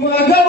Ranga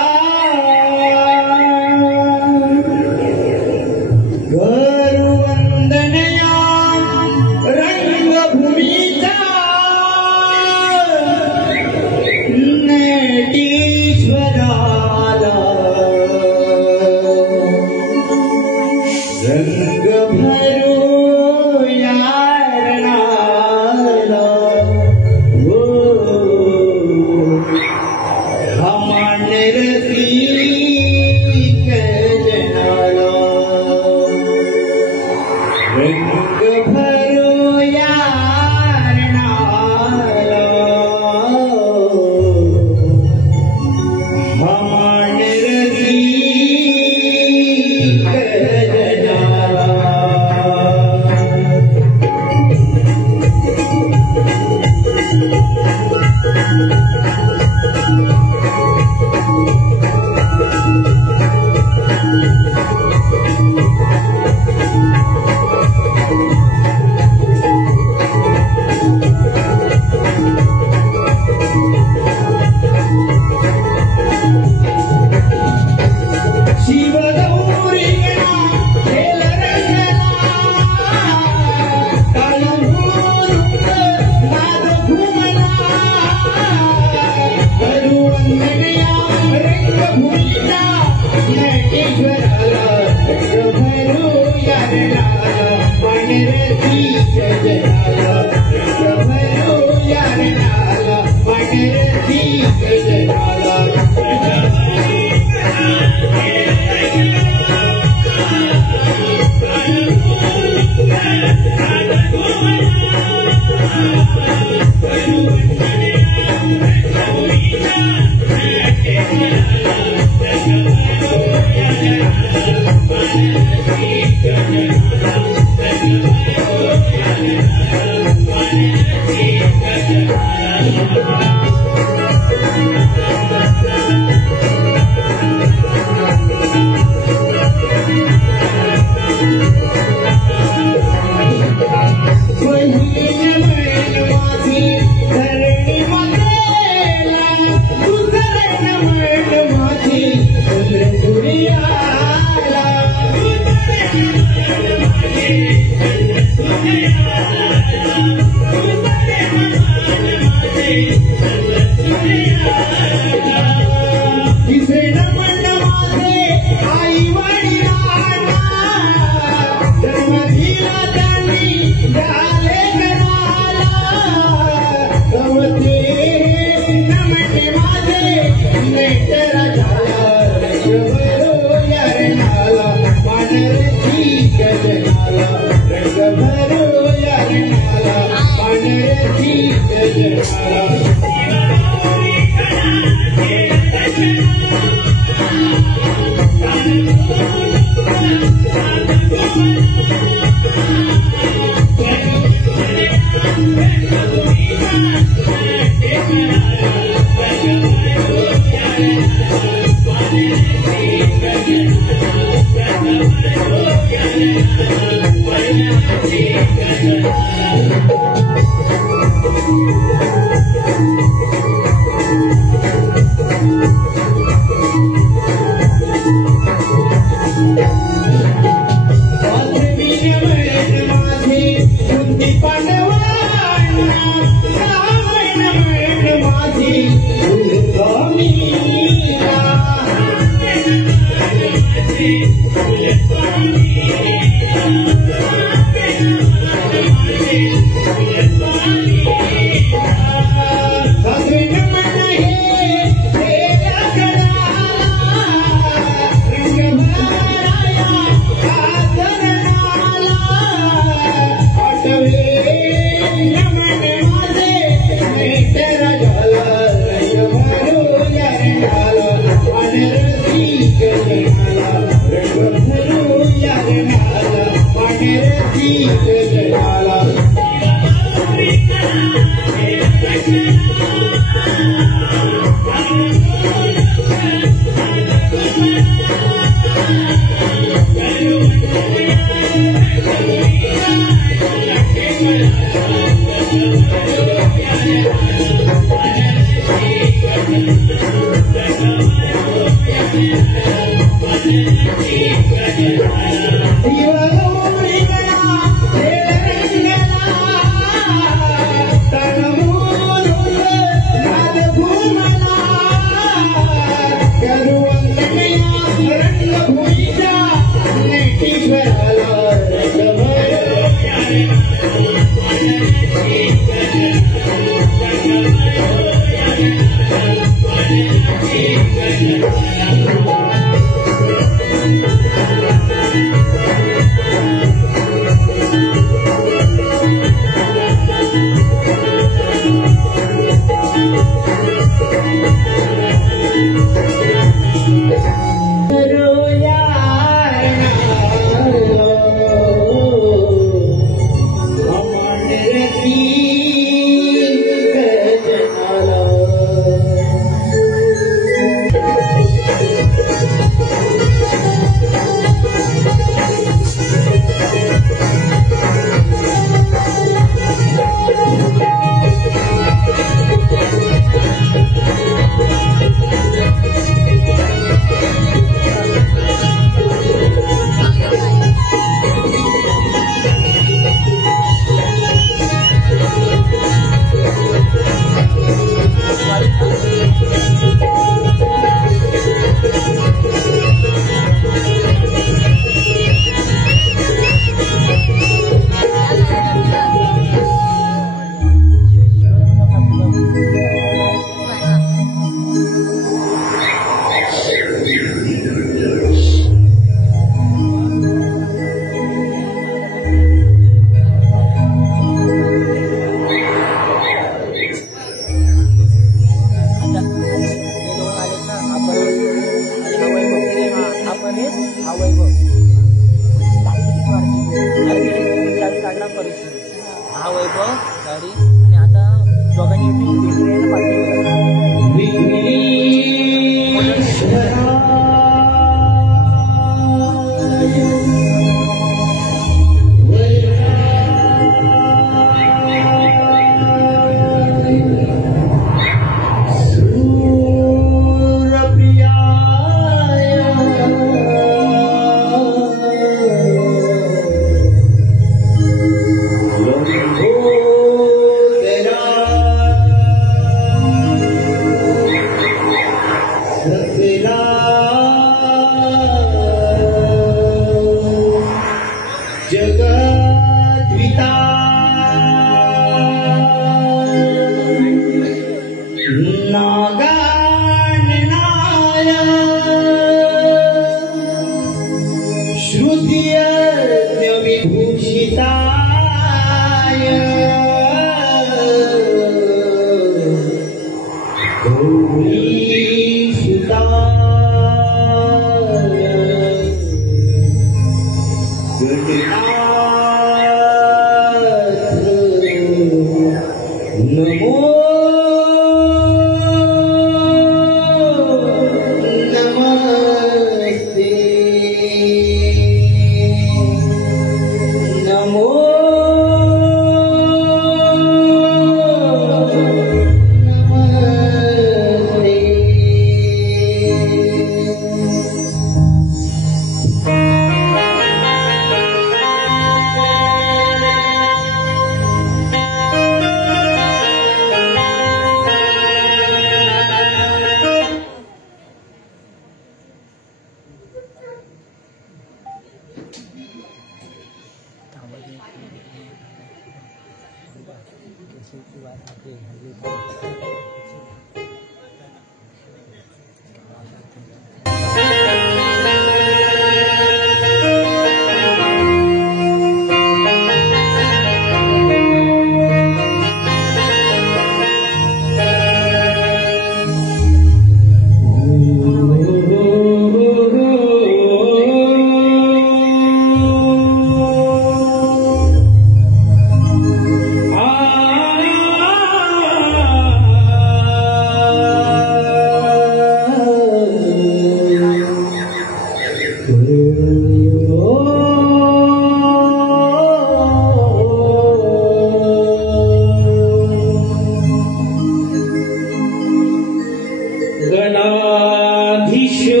गणाधीशो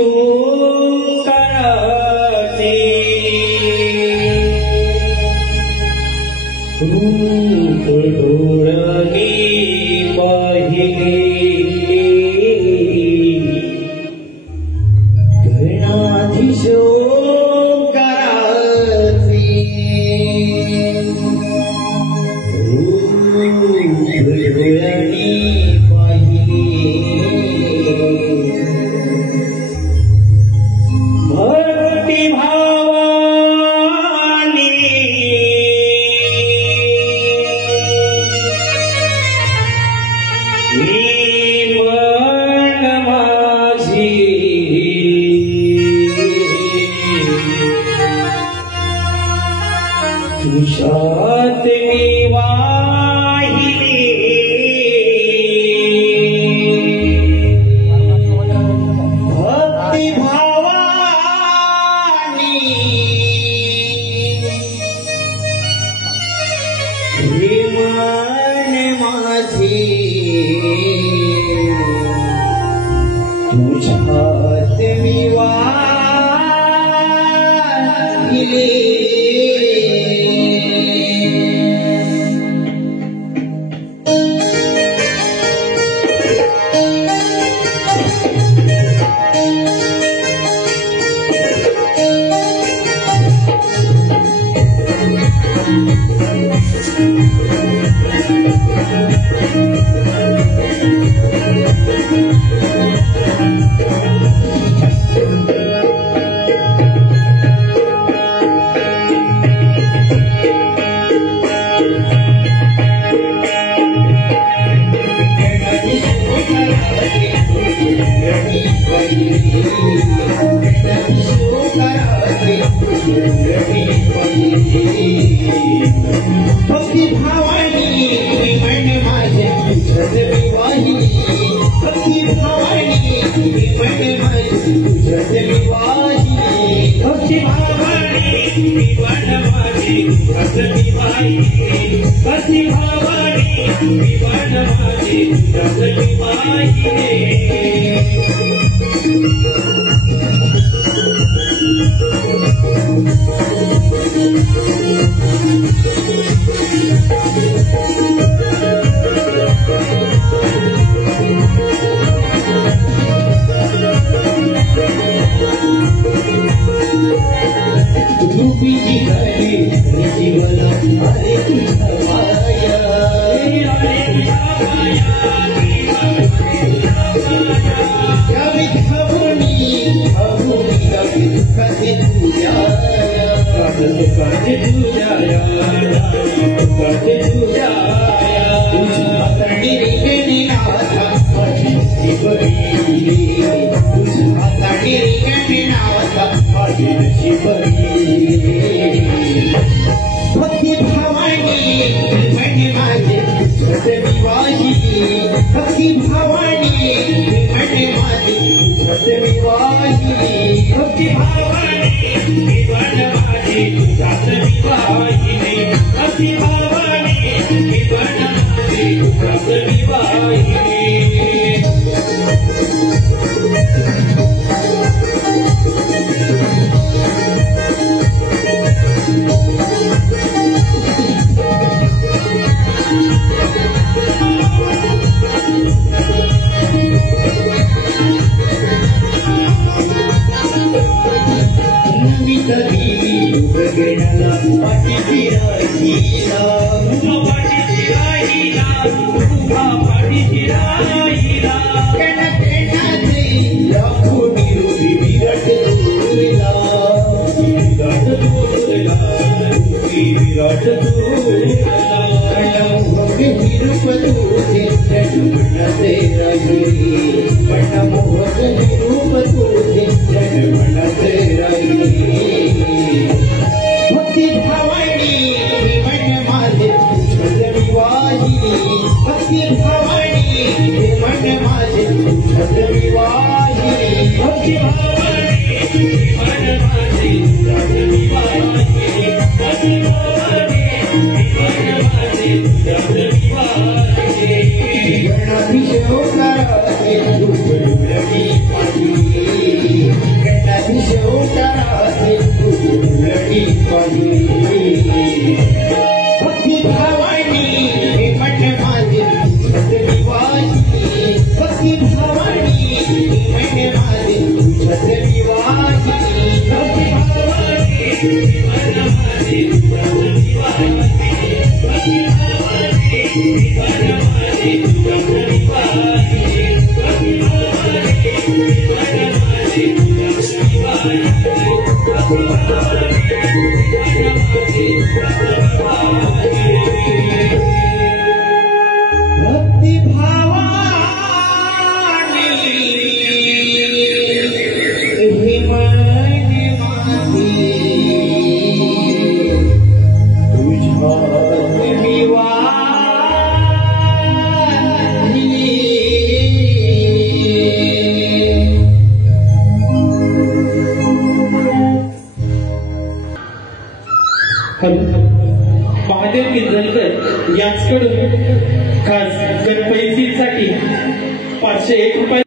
करा रूप डोळ्यांनी पाहिले गणाधीश ओंकाराचे रूप डोळ्यांनी पाहिले भक्तिभावाने मन माझी तुझ्यात मी वाहिले भक्तिभावाने मन माझे तुझ्यात मी वाहिले भक्तिभावाने मन माझे तुझ्यात मी वाहिले भक्तिभावाने मन माझे तुझ्यात मी वाहिले भक्तिभावाने मन माझे तुझ्यात मी वाहिले भक्तिभावाने मन माझे तुझ्यात मी वाहिले भक्ति महादेव किंजलकर यांच्याकडून खास गणपतीसाठी 501 रुपये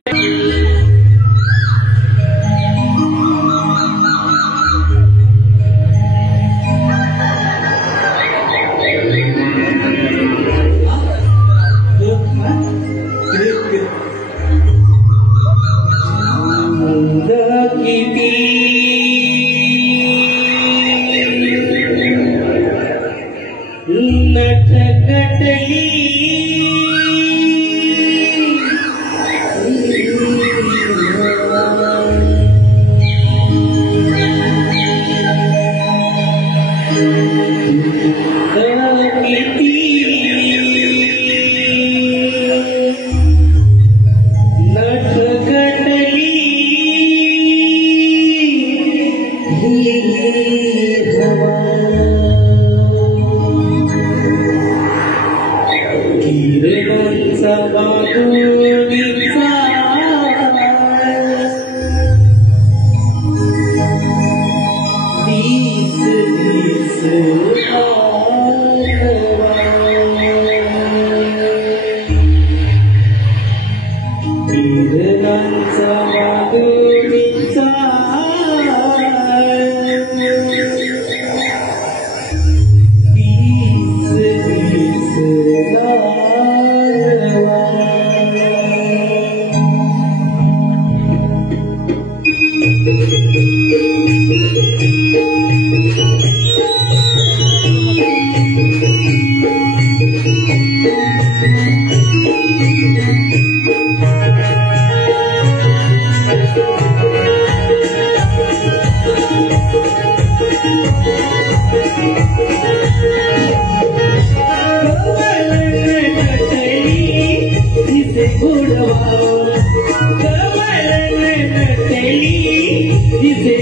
जिसे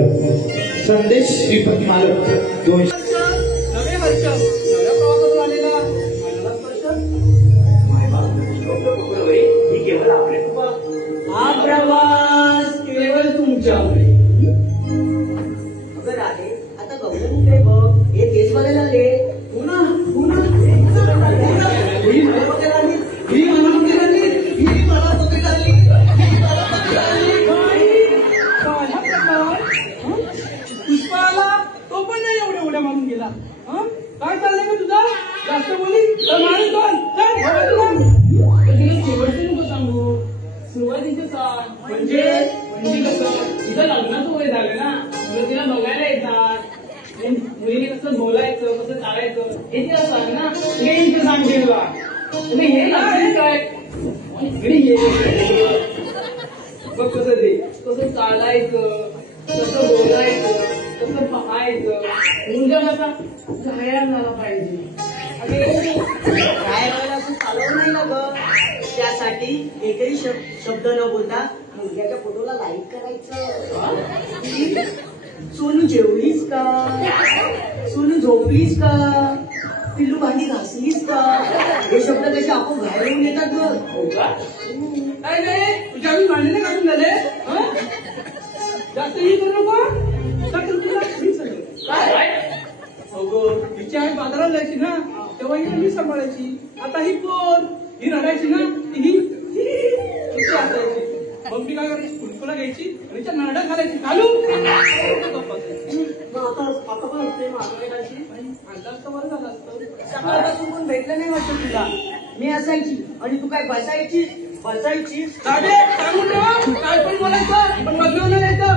संदेश विपत मालक 200 नवे वर्ष नव्या प्रवासातून आलेला आलेला स्पर्श ही केवळ आपल्या हा प्रवास केवळ तुमच्यामुळे अगं राधे आता गौरव कुठे बघ हे तेच बघायला आले पुन्हा पुन्हा ही मला बघायला आली ही मला बघायला आली ही मला बघायला आली ही मला बघायला आली पुष्पाला तो पण नाही एवढ्या उड्या मारून गेला हं? काय चाललंय का तुझा जास्त बोली तर मारून शेवटचं नको सांगू सुरुवातीचे सांग म्हणजे कसं तिचं लग्नाचं वय झालं ना मुलं तिला बघायला येतात मुलीने कसं बोलायचं कसं चालायचं हे तिला सांग ना हे इथे सांग तुला तुम्ही हे लागले काय इकडे ये बघ कसं ते कसं चालायचं कसं बोलायचं कसं पाहायचं मुलगा कसा जायला झाला पाहिजे काय करायला असं चालवलं नाही ना ग त्यासाठी एकही शब्द न बोलता मुलग्याच्या फोटोला लाईक करायचं सोनू जेवलीस का सोनू झोपलीस का पिल्लू भांडी घासलीस का हे शब्द कसे आपण बाहेर येऊन येतात ग हो का काय नाही तुझ्या आम्ही भांडणे काढून झाले जास्त ही करू नको तुला काय हो गो तिची आई बाजारात जायची ना तेव्हा ही मी सांभाळायची आता ही कोण ही रडायची ना ही असायची मग मी काय करायची कुलकुला घ्यायची आणि त्या नारड्या घालायची घालू आता पण असते मागायची आता असतं बरं झालं असतं सकाळपासून कोण भेटलं नाही वाटतं तुला मी असायची आणि तू काय बसायची साडे सांगून ठेवा काय पण बोलायचं पण बदलवलं नाही तर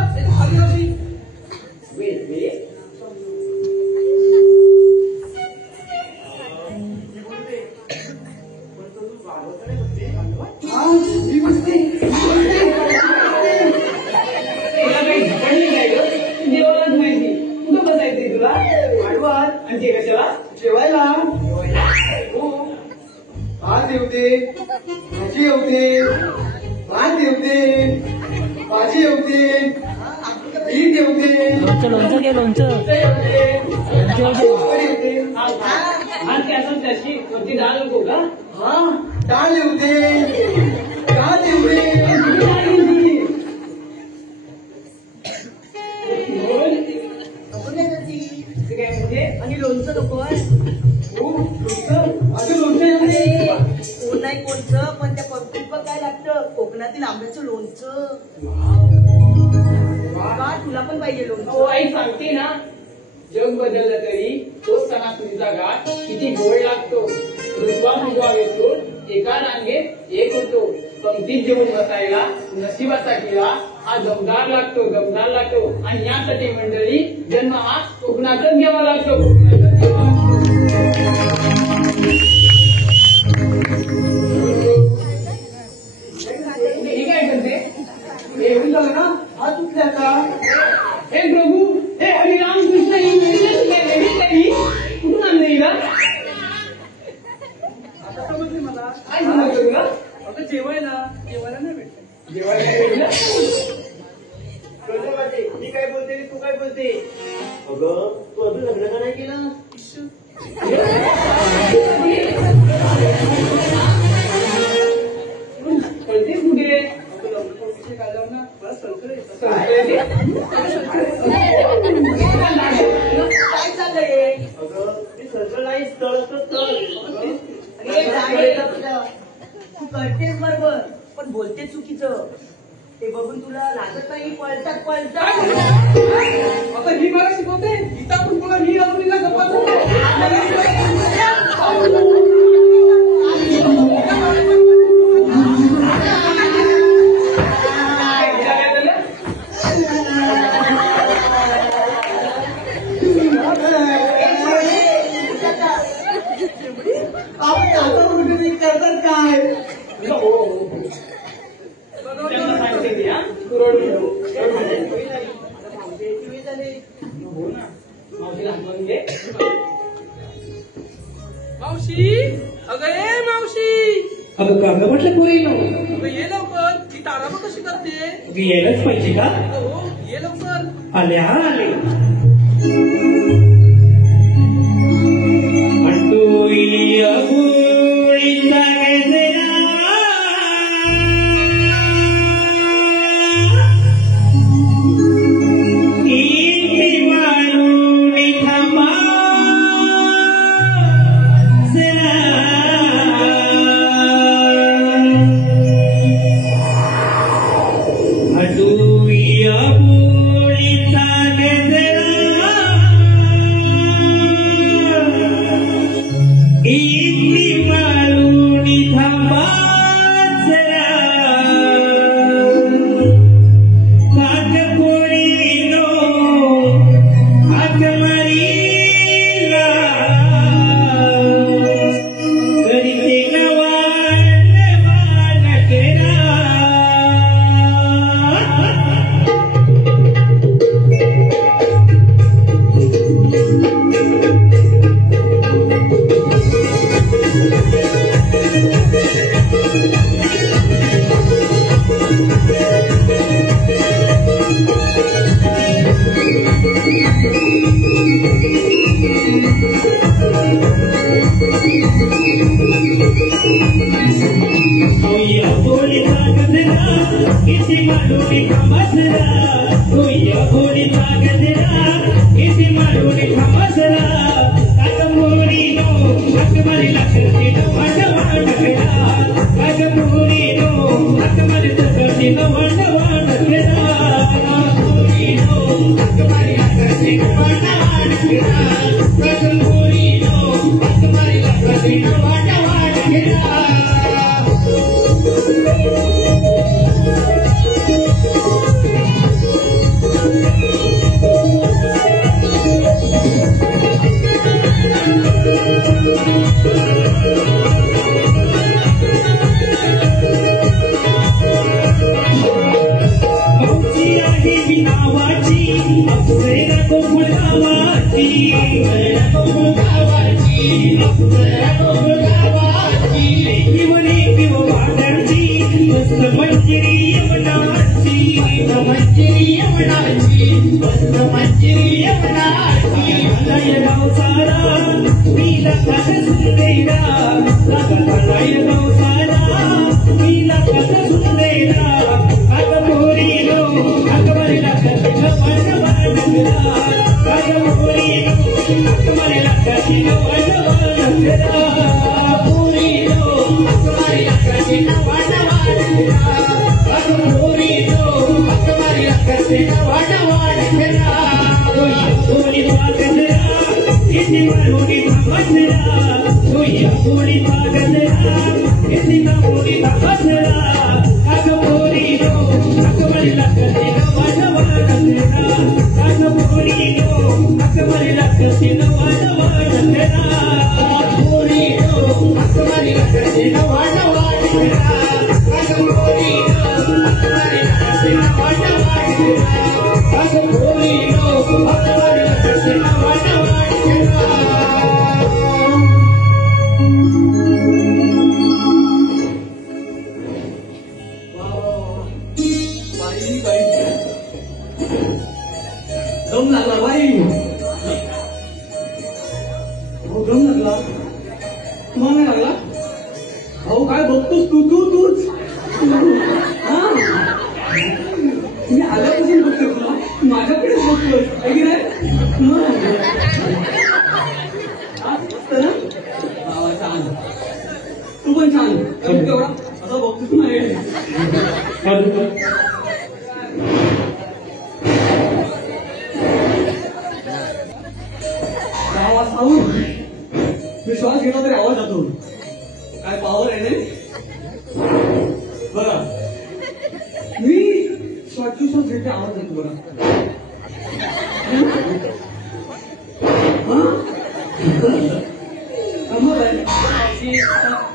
जेवायला भात येवते भाजी येवते भात येवते भाजी येवते पीठ येवते लोणचं घे लोणचं आणि असं त्याची कोणती डाळ नको का हा डाळ येवते डाळ येवते आणि लोणचं नको कोण नाही कोणचं पण त्या पंक्तीत काय लागतं कोकणातील आंब्याचं लोणचं का तुला पण पाहिजे लोणचं आई सांगते ना जग बदललं तरी तो सणासुदीचा घाट किती गोड लागतो रुसवा येतो एका रांगेत एक होतो पंक्तीत जेवून बसायला नशिबाचा किल्ला हा दमदार लागतो आणि यासाठी मंडळी जन्म हा कोकणातच घ्यावा लागतो हे काय करते येऊन झालं ना हा तुटल्या का हे प्रभू हे हरिराम कृष्ण कुठून आणलं हिला आता समजले मला काय समजलं तुला आता जेवायला नाही भेटत जेवायला काय भेटलं मी काय बोलते तू काय बोलते अगं तू अजून लग्न का नाही केलं कळते कुठे काढल्यावर ना मला संकट येतं काय चाललंय अगं मी सरळ नाही स्थळ असतं तू करतेस बरोबर पण बोलते चुकीचं ते बघून तुला लागत नाही पळतात आता ही मला शिकवते गीता पण तुला मी अजूनला गप्पा करतात काय त्यांना सांगते मी, हा? तू रडू नको. हो ना, मावशीला हातवून घे. मावशी, अगं ए मावशी, अगं कागद म्हटलं पुरे अगं ये लवकर. ती ताराबा कशी करते? यायलाच पाहिजे का हो, ये लवकर. आल्या आले अंडोई अबोळीचा गजरा इथे वाळून थांबा जरा अंडोई अबोळीचा गजरा इथे वाळून थांबा जरा कागपोळीनो हाक मारीला करीते नवान नकरा किती माडोळी थांबसरा तुझ्या होळीचा गजरा किती माडोळी थांबसरा कागपोळी नो हाक मारीला करते वाट वाटकरा कागपोळी नो हाक मारीला करते वाट वाटकरा कागपोळी नो हाक मारीला करते वाट वाटकरा कागपोळी नो हाक मारीला करते वाट वाटकरा मौजी आहे बिनावाची अप्सरा कोपळगावाची जीवने किंवा वादळची मस्त मंजिरी यमनाची लय गाव सारा मीला कास सुंदेरा लय गाव सारा मीला कास सुंदेरा कागपोळी नो हाक मारीला करते वाट वाटकरा कागपोळी नो हाक मारीला करते वाट वाटकरा पोळी नो हाक मारीला करते वाट वाटकरा कागपोळी नो हाक मारीला करते वाट वाटकरा होळीचा गजरा किती वाळून थांबसरा तुझ्या होळीचा गजरा किती वाळून थांबसरा कागपोळी नो हाक मारीला करते वाट वाटकरा कागपोळी नो हाक मारीला करते वाट वाटकरा पोळी नो हाक मारीला करते वाट वाटकरा कागपोळी नो हाक मारीला करते वाट वाटकरा कागपोळी नो हाक मारीला करते वाट वाटकरा बाई बाई दम लागला बाई हो दम लागला तुम्हाला नाही लागला अहो काय बघतोस तूच हा मी आल्यापासून बघतोय तुला माझ्याकडेच बघतोय आहे की नाही मस्त ना वा छान तू पण छान तेवढा असं बघतोस नाही आवाज खाऊन मी श्वास घेतला तरी आवाज जातो काय पावर आहे नाही बघा मी श्वासोश्वास घेते आवाज येतो बघा कमाल आहे दिवशी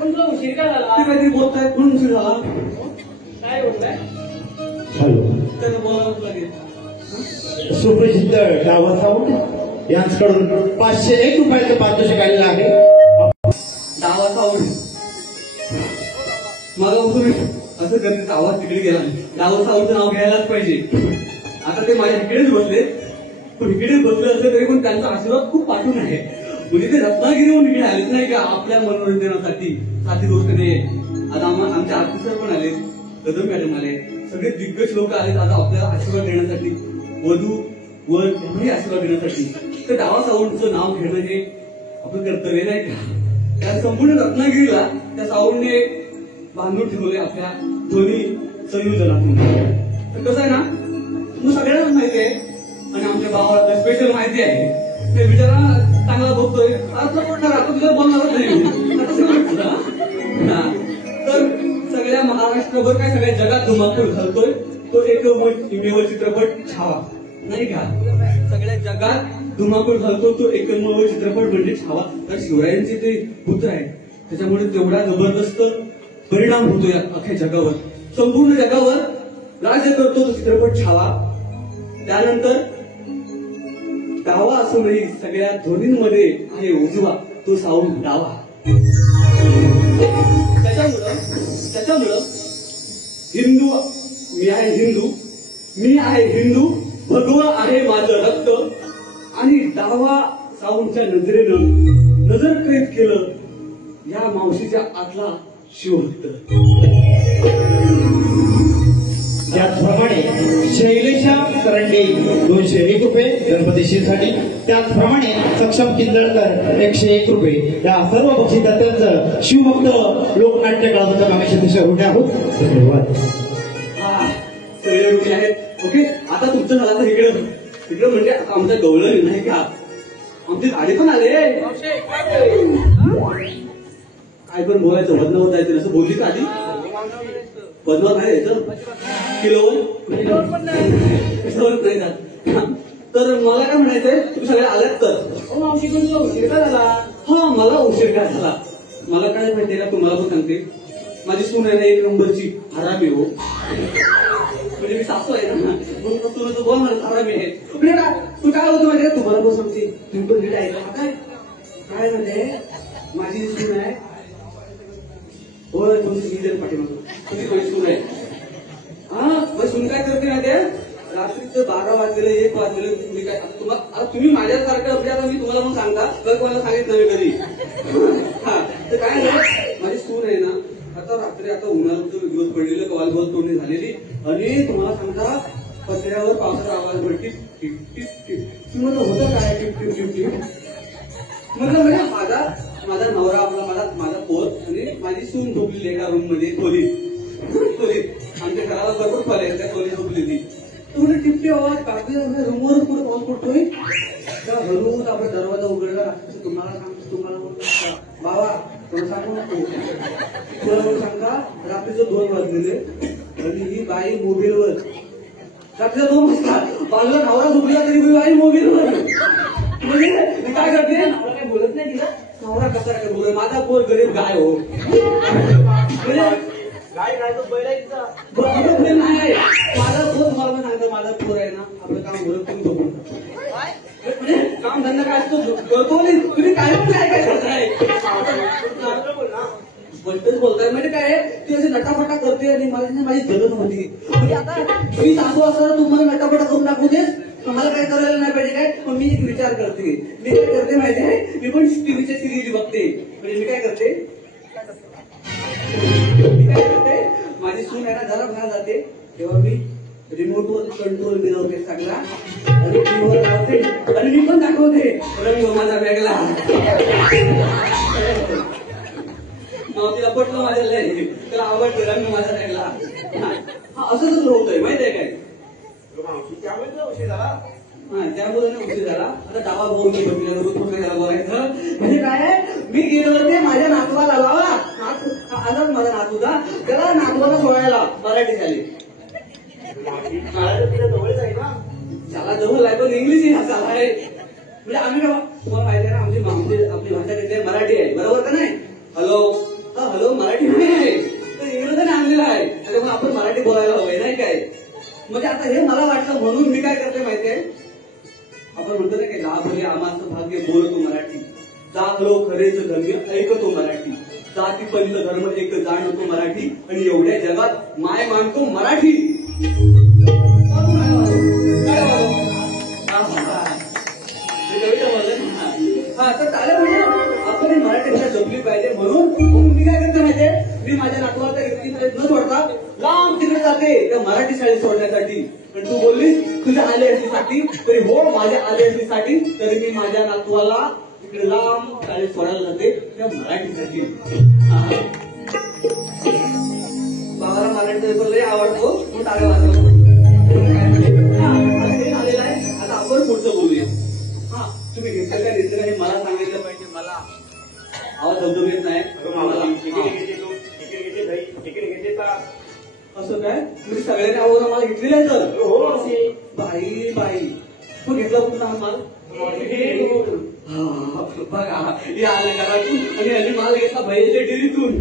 पण तुला उशीर का झाला? ते काहीतरी बोलतायत म्हणून उशीर झाला. काय बोलताय? हॅलो, त्याला बोलावंच लागेल. सुप्रसिद्ध डावा साऊंड यांच्याकडून 501 रुपयाचं पारितोषिक आलेलं आहे. डावा साऊंड मला उठून असं करण्याचा आवाज तिकडे गेला. डावा साऊंडचं नाव घ्यायलाच पाहिजे. आता ते माझ्या इकडेच बसले, पण इकडे बसले असले तरी पण त्यांचा आशीर्वाद खूप पाठवून आहे. म्हणजे ते रत्नागिरीहून इकडे आलेच नाही का आपल्या मनोरंजनासाठी. साधी गोष्ट नाही. आता आमचे ऑफिसर पण आले, कदम मॅडम आले, सगळे दिग्गज लोक आले आता आपल्याला आशीर्वाद देण्यासाठी, वधू वर यांनाही आशीर्वाद देण्यासाठी. तर डावा साऊंडचं नाव घेणं हे आपलं कर्तव्य नाही का. त्या संपूर्ण रत्नागिरीला त्या साऊंडने बांधून ठेवले आपल्या दोन्ही संयोजनातून. तर कसं आहे ना, मग सगळ्यांनाच माहिती आहे आणि आमच्या भावाला स्पेशल माहिती आहे. ते बिचारा चांगला बघतोय, आता बोलणार, आता तुझ्या बोलणारच नाही. तर सगळ्या महाराष्ट्रभर काय सगळ्या जगात धुमाकूळ घालतोय तो एकमेव चित्रपट छावा नाही का. सगळ्या जगात धुमाकूळ घालतो तो एकमेव चित्रपट म्हणजे छावा. तर शिवरायांचे ते पुत्र आहे, त्याच्यामुळे तेवढा जबरदस्त परिणाम होतो या अख्ख्या जगावर. संपूर्ण जगावर राज्य करतो तो चित्रपट छावा. त्यानंतर डावा असूनही सगळ्या ध्वनींमध्ये आहे उजवा तो साऊंड डावा. त्याच्यामुळं हिंदू मी आहे, हिंदू मी आहे, हिंदू भगवा आहे माझं रक्त. आणि डावा साऊंडच्या नजरेनं नजर कैद केलं या मावशीच्या आतला शिवभक्त. त्याचप्रमाणे शैलेशा करंडे 201 रुपये गणपती श्रीसाठी. त्याचप्रमाणे सक्षम किंजळकर 101 रुपये. या सर्व बक्षिसांचं शिवभक्त लोकनाट्य कलावंत कामेश्वर दिवशी उठे आहोत. धन्यवाद. सगळे रुपये आहेत. ओके, आता तुमचं झालं तर इकडं म्हणजे आता आमचं गवळण नाही का. आमची गाडी पण आले. काय पण बोलायचं, बदनावर जायचं असं बोलली का आधी. बदनावर नाही जायचं, किलोवर नाही जात. तर मला काय म्हणायचंय, तुम्ही सगळे आल्यात तर मावशी पण तुला उशीर का झाला? हा मला उशीर काय झाला. मला काय माहितीये का, तुम्हाला पण सांगते, माझी सून आहे ना एक नंबरची हरामी हो. म्हणजे मी सासू आहे ना म्हणून तुला बोलणार हरामी आहे. तू काय होतो माहिती तुम्हाला पण सांगते, तुम्ही पण नीट ऐका. काय म्हणजे माझी सून आहे, होय तुमची निधन पाठीमागं तुझी माझी सून आहे. हा मग सून काय करते माहिती आहे, रात्रीचं 12 वाजलेलं 1 वाजलेलं तुम्ही काय आता तुम्ही माझ्यासारखं म्हणजे आता मी तुम्हाला पण सांगता तर कोणाला सांगितलं मी कधी. हा तर काय झालं, माझी सून आहे ना आता रात्री आता उन्हाळ्याचं दिवस पडलेलं कवाल बॉल तोडणी झालेली आणि तुम्हाला सांगता पत्र्यावर पावसाचा आवाज पडती टिप टिप टिप. तुम्ही होतं काय टिप टिप टिप टिप. म्हणजे माझा नवरा आपला माझा पोर आणि माझी सून झोपलेली एका रूम मध्ये खोलीत आमच्या घराला भरपूर खोल आहे त्या खोलीत झोपलेली. तुम्हाला टिपटे आवाज काढते रूमवर पुढे पाऊस पडतोय. हळूच आपला दरवाजा उघडला रात्रीचं तुम्हाला सांगतो, तुम्हाला बाबा तुला सांगू नको तुला सांगा रात्रीचं 2 वाजलेले आणि ही बाई मोबाईलवर रात्रीचा 2 वाजता बाजूला नवरा झोपला तरी मी बाई मोबाईलवर. म्हणजे मी काय करते, नवरा काही बोलत नाही तिला. नवरा कसा काय बोलत, माझा पोर गरीब गाय हो. गाय नाही तो बैल आहे तिचा. नाही माझा पोर तुम्हाला पण सांगतो, माझा पोर आहे ना आपलं काम बोलत तुम्ही झोपून काम धंदा काय असतो करतो नाही. तुम्ही काय पण काय करताय स्पष्टच बोलताय. म्हणजे काय ती अशी नटाफटा करते आणि माझी जगत होती. म्हणजे आता मी सासू असताना तुम्हाला नटाफटा करून दाखवू देस, तुम्हाला काय करायला नाही पाहिजे काय. पण मी एक विचार करते, मी काय करते माहिती आहे, मी पण टीव्हीच्या सिरीज बघते. म्हणजे मी काय करते माझी सून आहे ना जरा बाहेर जाते तेव्हा मी रिमोटवर कंट्रोल मिळवते सगळा आणि टीव्हीवर लावते आणि मी पण दाखवते रंग माझा वेगळा. तिला पटलं माझ्या लय त्याला आवडते रंग माझा वेगळा. असंच होतंय माहितीये काय. त्यामुळे उशीर झाला. त्यामुळे उशीर झाला. आता डावा बोल त्याला बोलायचं म्हणजे काय, मी गेल्यावरती माझ्या नातवाला लावा आला माझा नातूचा त्याला नातवाला सोडायला मराठी झाली. तिला जवळच आहे ना. त्याला जवळ आहे पण इंग्लिश झाला आहे. म्हणजे आम्ही काय तुम्हाला माहिती आहे ना, आपली भाषा तिथे मराठी आहे बरोबर का नाही. हॅलो म्हणून मी काय करते माहितीये, आपण म्हणतो ना की लाभले आमाचं भाग्य बोलतो मराठी, जागलो खरेच धर्म ऐकतो मराठी, जाती पंच धर्म एक जाणतो मराठी, आणि एवढ्या जगात माय मानतो मराठी. हा तर चालेल म्हणजे आपण मराठी भाषा जपली पाहिजे. म्हणून मी काय करते माहितीये, मी माझ्या नातवाला तर इंग्रजी शाळेत न सोडता लांब तिकडे जाते त्या मराठी शाळेत सोडण्यासाठी. पण तू बोललीस तुझ्या आले असलीसाठी, तरी हो माझ्या आले असलीसाठी, तरी मी माझ्या नातवाला तिकडे लांब शाळेत सोडायला जाते त्या मराठीसाठी. बाबाला मराठी पेपर लय आवडतो, म्हणून टाळ्या वाजवतो. आलेला आहे, आता आपण पुढचं बोलूया. हा तुम्ही घेतलं का घेतलं हे मला सांगायला पाहिजे. मला आवाज धबधब येत नाही. असं काय तुम्ही सगळ्यांनी आवाज मला घेतलेला आहे तर बाई बाई मग घेतला कुठला हा माल बघा या आल्या घरातून आणि यांनी माल घेतला भैयाच्या डेअरीतून.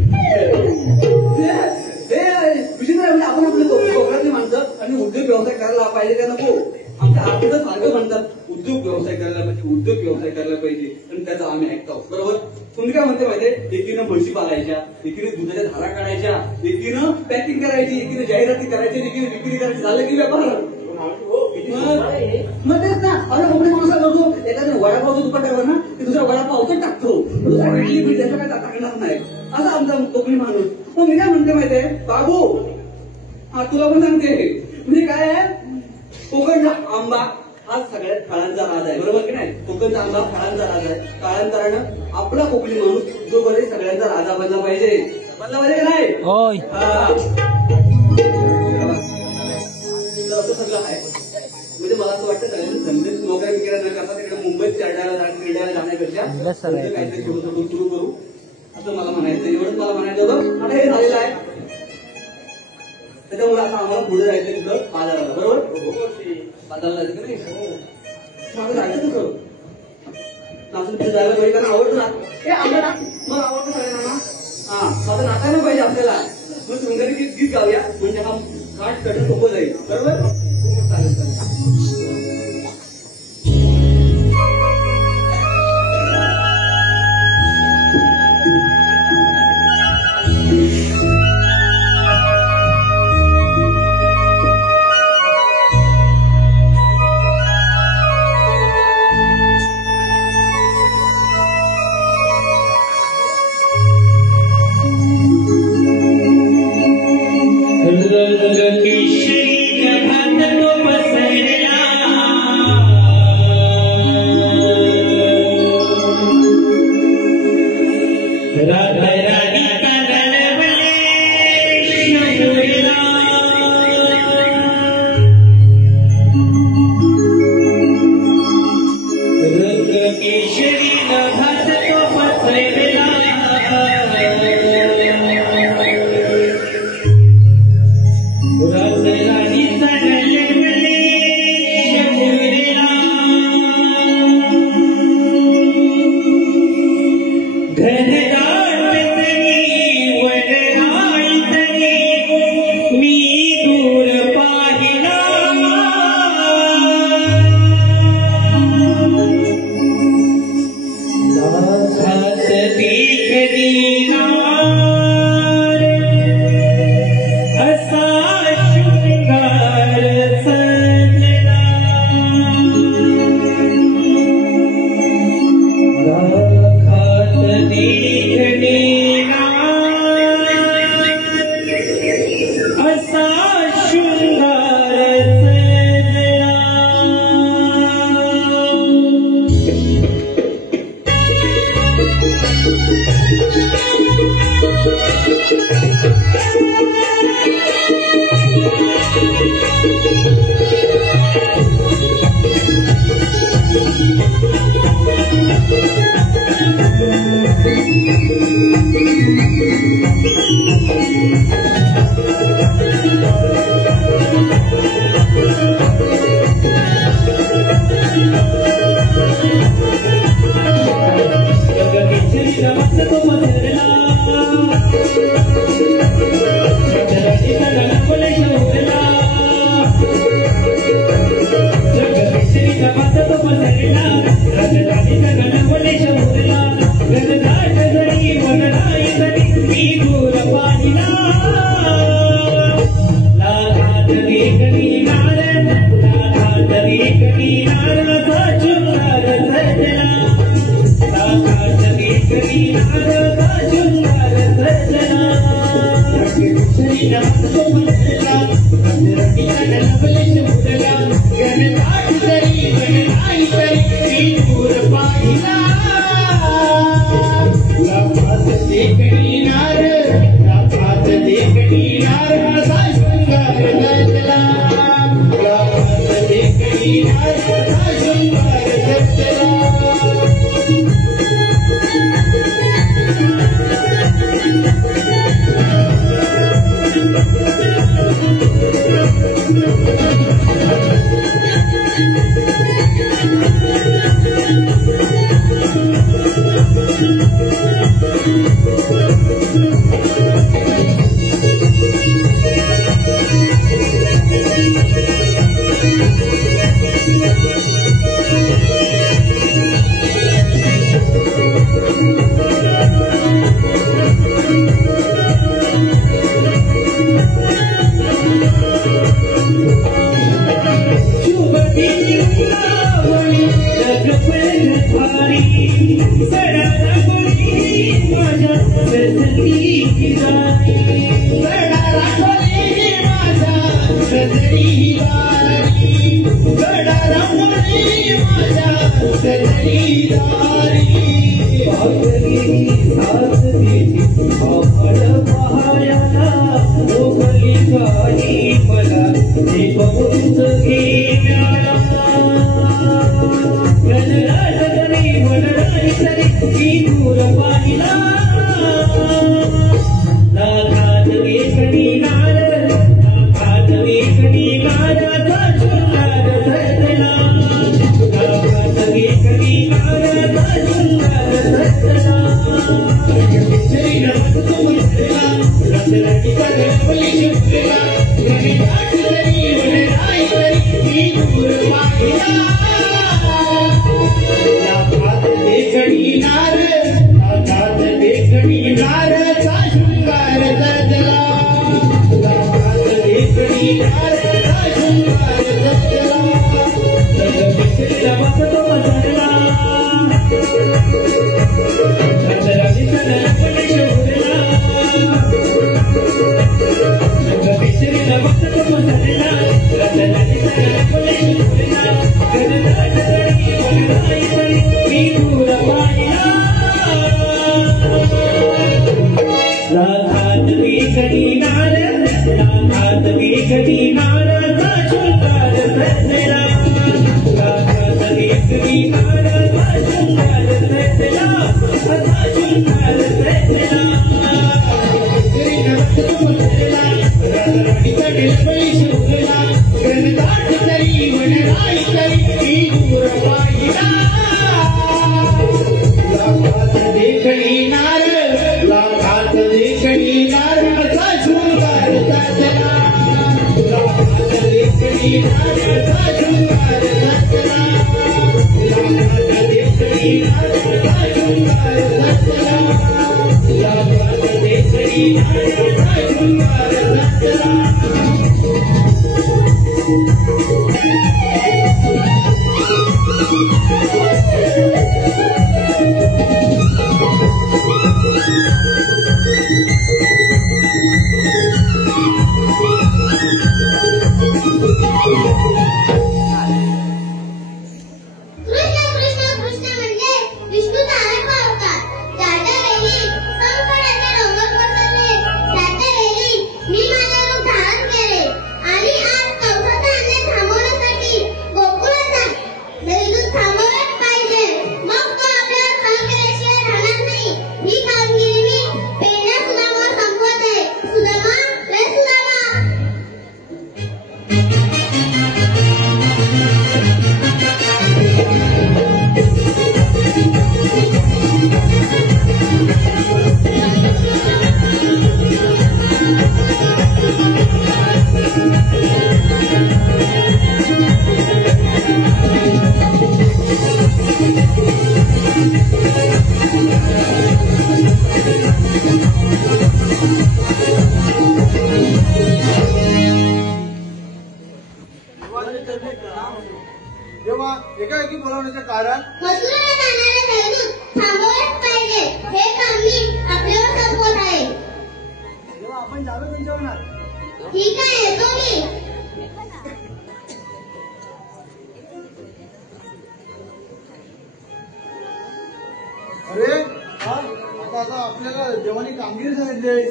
विचित्र म्हणजे आपण आपले कोकणातली माणसं आणि उद्योग व्यवसाय करायला पाहिजे का नको. आमच्या आर्थिक सारखं म्हणतात उद्योग व्यवसाय करायला पाहिजे, उद्योग व्यवसाय करायला पाहिजे, आणि त्याचा आम्ही ऐकतो. बरोबर तुम्ही काय म्हणते माहितीये, एकीनं म्हशी पालायच्या, एकीनं दुधाच्या धारा काढायच्या, एकीनं पॅकिंग करायची, एकीनं जाहिराती करायची, एकीनं विक्री करायची. झालं की व्यापार. मग तेच ना अरे कोकणी माणसा करतो. एखाद्या वडापावचं दुकान ठेवा ना ते दुसरा वडापावचं टाकतो, दुसरा इडली पीठ त्याचं काय टाकणार नाही. असा आमचा कोकणी माणूस. मग मी काय म्हणते माहितीये बाबू, हा तुला पण सांगते म्हणजे काय आहे, कोकणचा आंबा हा सगळ्यात फळांचा राज आहे. बरोबर की नाही. कोकणचा आंबा फळांचा राज आहे. काळांतरानं आपला कोकणी माणूस जो बरे सगळ्यांचा राजा बनला पाहिजे. बनला पाहिजे का नाही. असं सगळं आहे. म्हणजे मला असं वाटतं सगळ्यांनी धंदे नोकऱ्या विक्र्या न करता तिकडे मुंबईत क्रीडाला जाण्यापेक्षा काहीतरी छोटं छोटं सुरू करू असं मला म्हणायचं. एवढंच मला म्हणायचं होतं. आता हे झालेलं आहे, त्याच्यामुळे आता आम्हाला पुढे जायचं तिथं बाजाराला. बरोबर बाजाराला जायचं नाही माझं जायचं कसं नाचून तिथे जायला पाहिजे, कारण आवडतं ना हे आवडा मग आवडतं सगळ्यांना. हा माझं नाचायला पाहिजे आपल्याला. मग सुंदरी गीत गाऊया म्हणजे हा घाट करणं सोपं जाईल. बरोबर चालेल चालेल. किशोरी तेव्हा एकाएकी बोलावण्याचे कारण मथुरेला जाणारे दैवदूत थांबवलेच पाहिजे हे काम मी आपल्यावर सोपवत आहे. जेव्हा आपण जावे त्यांच्यावर ठीक आहे येतो मी. अरे आता आपल्याला देवानी कामगिरी सांगितली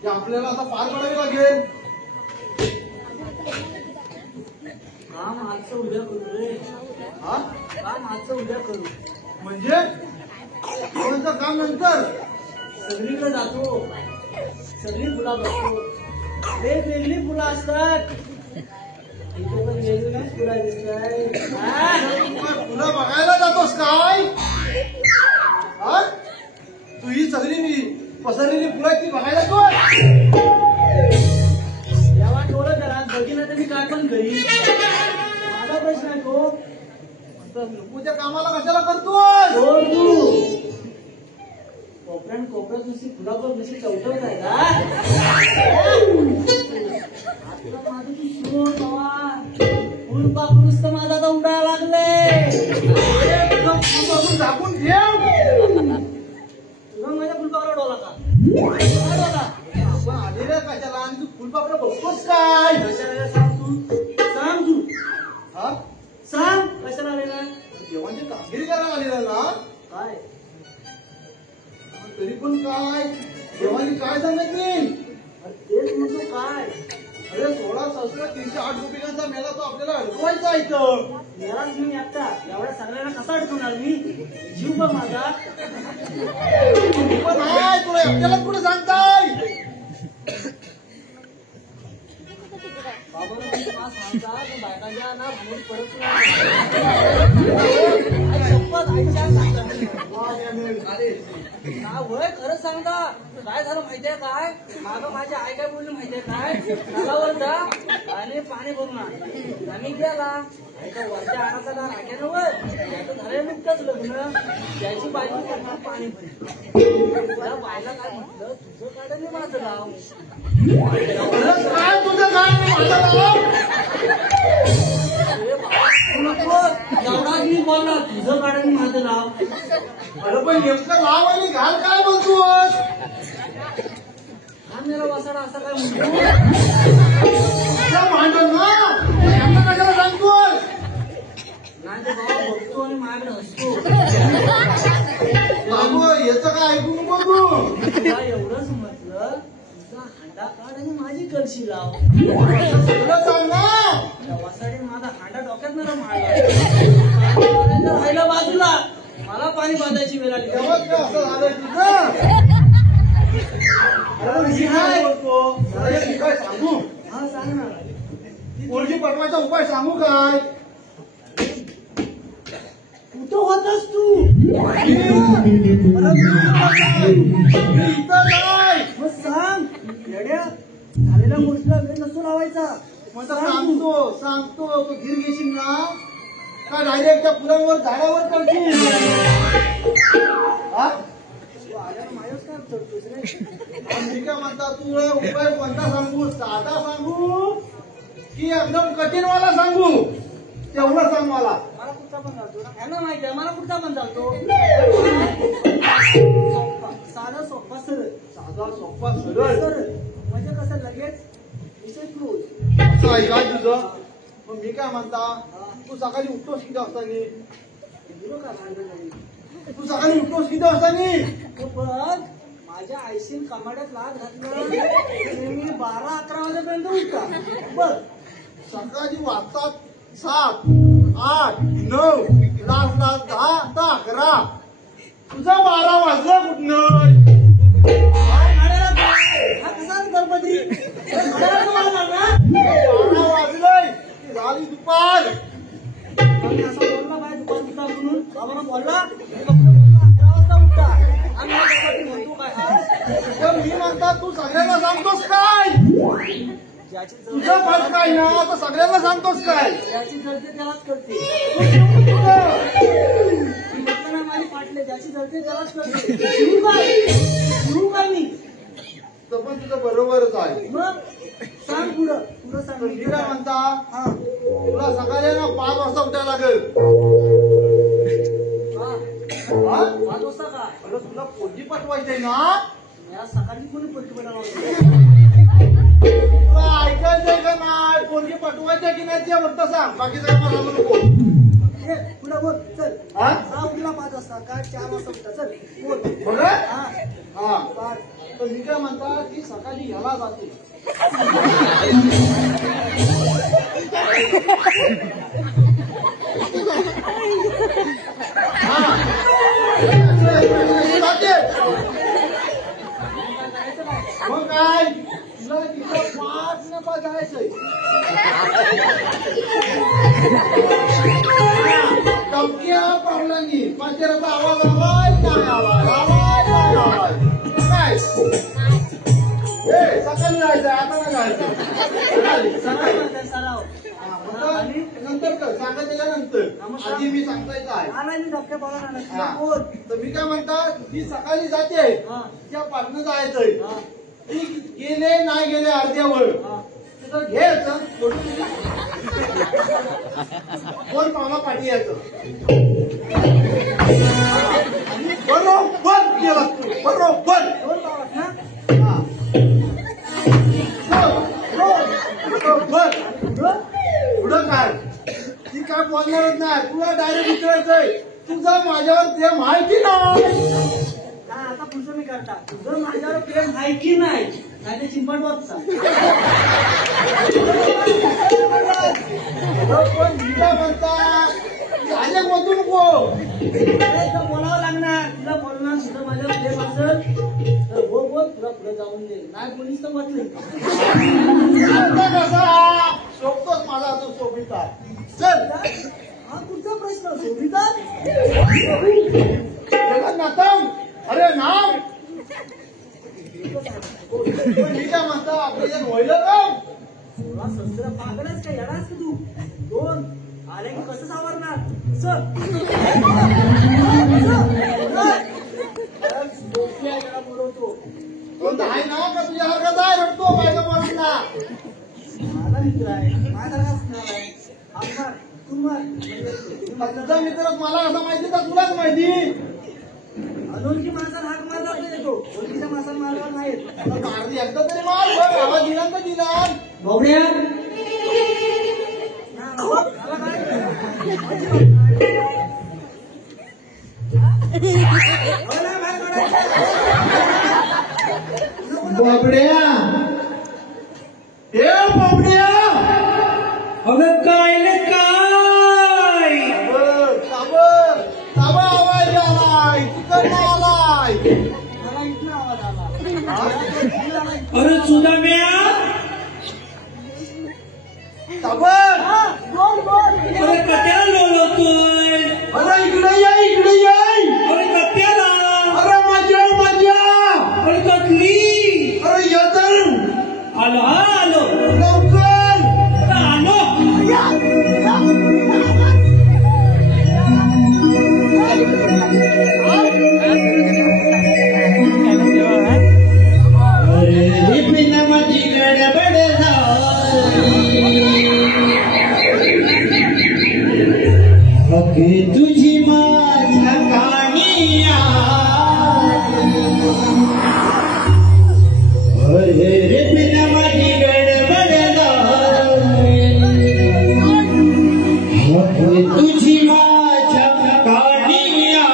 की आपल्याला आता पार पडावी लागेल. काम आजचं उद्या करू रे. हा काम आजचं उद्या करू. म्हणजे कोणतं काम नंतर? सगळीकडे जातो, सगळी फुला बघतो, वेगवेगळी फुलं असतात. इथे पण वेगवेगळीच फुलं दिसतात. तुला बघायला जातोस काय? हा तू ही सगळी पसरलेली फुलं ती बघायला जातोय? जेव्हा डोळं घरात बघितलं तर मी काय पण करीन. माझा प्रश्न आहे तो. नुकूच्या कामाला कशाला करतोय? सोड तू. कोपऱ्यात नुसती फुलावर नुसती चौथवत आहे का? आता माझं तू सोड बाबा. फुलपाखरू नुसतं माझा आता उडायला लागलंय. फुलपाखरू झाकून ठेव. तुला माझ्या फुलपाखरा डोला का? डोला आपण आलेल्या कशाला आणि तू फुलपाखरं बघतोस काय? कशाला सांग तू. सांग तू. हा सांग कशाला आलेला. देवांची कामगिरी करायला आलेला ना? काय तरी पण काय देवानी काय सांगितली? तेच म्हणतो काय. अरे 16 सहस्र 308 रुपयांचा मेला तो आपल्याला अडकवायचा इथं. यालाच मी आता एवढ्या सगळ्यांना कसा अडकवणार मी. जीव बघ माझा. पण नाही तुला आपल्याला कुठे सांगताय? बाबा सांगता बायकांच्या ना म्हणून परत वय खरंच सांगता. काय झालं माहितीये काय. मागं माझी आई काय बोलली माहितीये काय. नळावर जा आणि पाणी भरून आण. आम्ही गेला वरच्या आणाचा दार राख्यानं वर त्याचं झालं नुकतंच लग्न. त्याची बायको करणार पाणी भरून. त्या बायला काय म्हटलं तुझं काढ मी माझं लाव. काय तुझं काय माझं नाव? एवढा मी बोलला तुझं काढ मी माझं लाव. अरे पण नेमकं लाव आणि घाल काय बोलतोस? हा मेरा वासाडा असा काय म्हणतो. भांडण ना यांना कशाला सांगतोस? नाही तर बाबा बघतो आणि माझ्याकडे हसतो. बाबू याचं काय ऐकू नको तू. तुला एवढंच म्हटलं तुझा हांडा काढ आणि माझी कळशी लाव. सगळं सांग ना. त्या वासाडीने माझा हांडा डोक्यात न मारला. राहिला बाजूला. मला पाणी बांधायची वेळ आली. तेव्हा काय असं झालंय तुझं? अरे मी काय बोलतो? अरे मी काय सांगू? हा सांग ना. पोरगी पटवायचा उपाय सांगू काय? कुठं होतास तू. अरे मी इथं काय? मग सांग. येड्या झालेल्या गोष्टीला वेळ नसतो लावायचा. मग सांगतो तू धीर घेशील ना का डायरेक्ट त्या फुलांवर झाडावर करशील? हा माझ्याच काय चढतोस रे. मी काय म्हणता तुला उपाय कोणता सांगू? साधा सांगू की एकदम कठीणवाला सांगू? तेवढं सांग मला. मला कुठचा पण चालतो ना. यांना माहिती आहे मला कुठचा पण चालतो. साधा सोपा सरळ. साधा सोपा सरळ सरळ म्हणजे कसं लगेच विषय क्लोज. असं आहे काय तुझं? मग मी काय म्हणता तू सकाळी उठतोस किती वाजतानी? तू सकाळी उठतोस किती वाजतानी? पण माझ्या आईशीन कमाड्यात लाग घातलं मी 12-11 वाजेपर्यंत उठता. बघ सकाळी वाजतात 7, 8, 9 लास्ट 10, 11. तुझा 12 वाजलं कुठनं? हा कसा गणपती 12 वाजलंय झाली दुपार. असं बोलला बाय दुपार उठा म्हणून बाबा बोलला 11 वाजता उठता. आम्ही म्हणतो काय हा. तर मी म्हणता तू सगळ्यांना सांगतोस काय? ज्याची तुझं फळ काय ना आता सगळ्यांना सांगतोस काय? ज्याची जळते त्यालाच करते. ना माझी पाटले ज्याची जळते त्यालाच करते. शिवू काय मी. तर पण तुझं बरोबरच आहे. मग सांग पुढं सांग. मी काय म्हणता हा तुला सकाळी ना 5 वाजता उठायला लागेल. हा हा? 5 वाजता का. अरे तुला पोरगी पटवायचंय ना? या सकाळी कोणी पोरगी बनावं तुला ऐकायचंय का नाही? पोरगी पटवायच्या की नाही ते फक्त सांग, बाकीचं काय मला सांगू नको. पुढे बोल चल. हा? उठला 5 वाजता काय 4 वाजता उठला चल बोल. बरं? हा हा. पाच. तर मी काय म्हणता ती सकाळी ह्याला जाते. हा. जाते. मग काय तुला तिथं 5 नफा जायचंय. टमक्या पावलांनी पाचेराचा आवाज आवाज काय आवाज आवाज काय आवाज काय सकाळी जायचं आता नाही जायचं. सराव आणि नंतर कर सांगायच्या नंतर आधी मी सांगतायचं आहे. आला मी डॉक्टर बोला हा. बोल. तर मी काय म्हणतात ती सकाळी जाते त्या पाटणं जायचंय. ती गेले नाही गेले अर्ध्यावर तिथं घ्यायचं कोण पावला पाठी यायचं बरोबर केलं तू बरोबर. बोल बाबा ना हा. बरोबर पुढं काय ती काय बोलणारच नाही. तुला डायरेक्ट विचारायचंय तुझं माझ्यावर प्रेम आहे की नाही. आता पुढचं मी करता तुझं माझ्यावर प्रेम आहे की नाही नाही ते चिंपट वाजता. पण तिला म्हणता झाले मधू नको बोलावं लागणार तुला बोलणार तुझं माझ्यावर प्रेम असेल तर हो बोल तुला पुढे जाऊन दे नाही बोलीस तर वाचले. कसा शोभतोच माझा तो शोभिता. चल हा तुझा प्रश्न शोभिता जगन्नाथम अरे नाम मी काय म्हणता आपल्या व्हायला का तुला सस्त्र पागलच का येणारच का तू 2 आले की कसं सावरणार सर बोलवतो तो आहे ना का तुझ्या हरकत आहे रडतो पाहिजे म्हणून ना. माझा मित्र आहे माझा आहे आमदार तुझा मित्र मला असं माहिती का तुलाच माहिती. अनोळखी माणसाला हाक मारला येतो ओळखीच्या माणसाला मारला नाही येत. मारली एकदा तरी मार बघ आवाज दिला तर दिला. बोबड्या बाबड्या ए बाबड्या अगं काय न काय साबर साबर आवाज आलाय तिकडनं आलाय. मला इथनं आवाज आला. अरे सुदाम्या साबर बोल बोल अरे कट्याला लोळवतोय. अरे इकडे या इकडे या. अरे कट्याला अरे मजा मजा. अरे कटली अरे या तर आलो हा आलो लवकर आलो. अरे बिना माझी गडबड अगे तुझी माझ्या कानिया. अरे रे बिना माझी गडबड अगे तुझी माझ्या कानिया.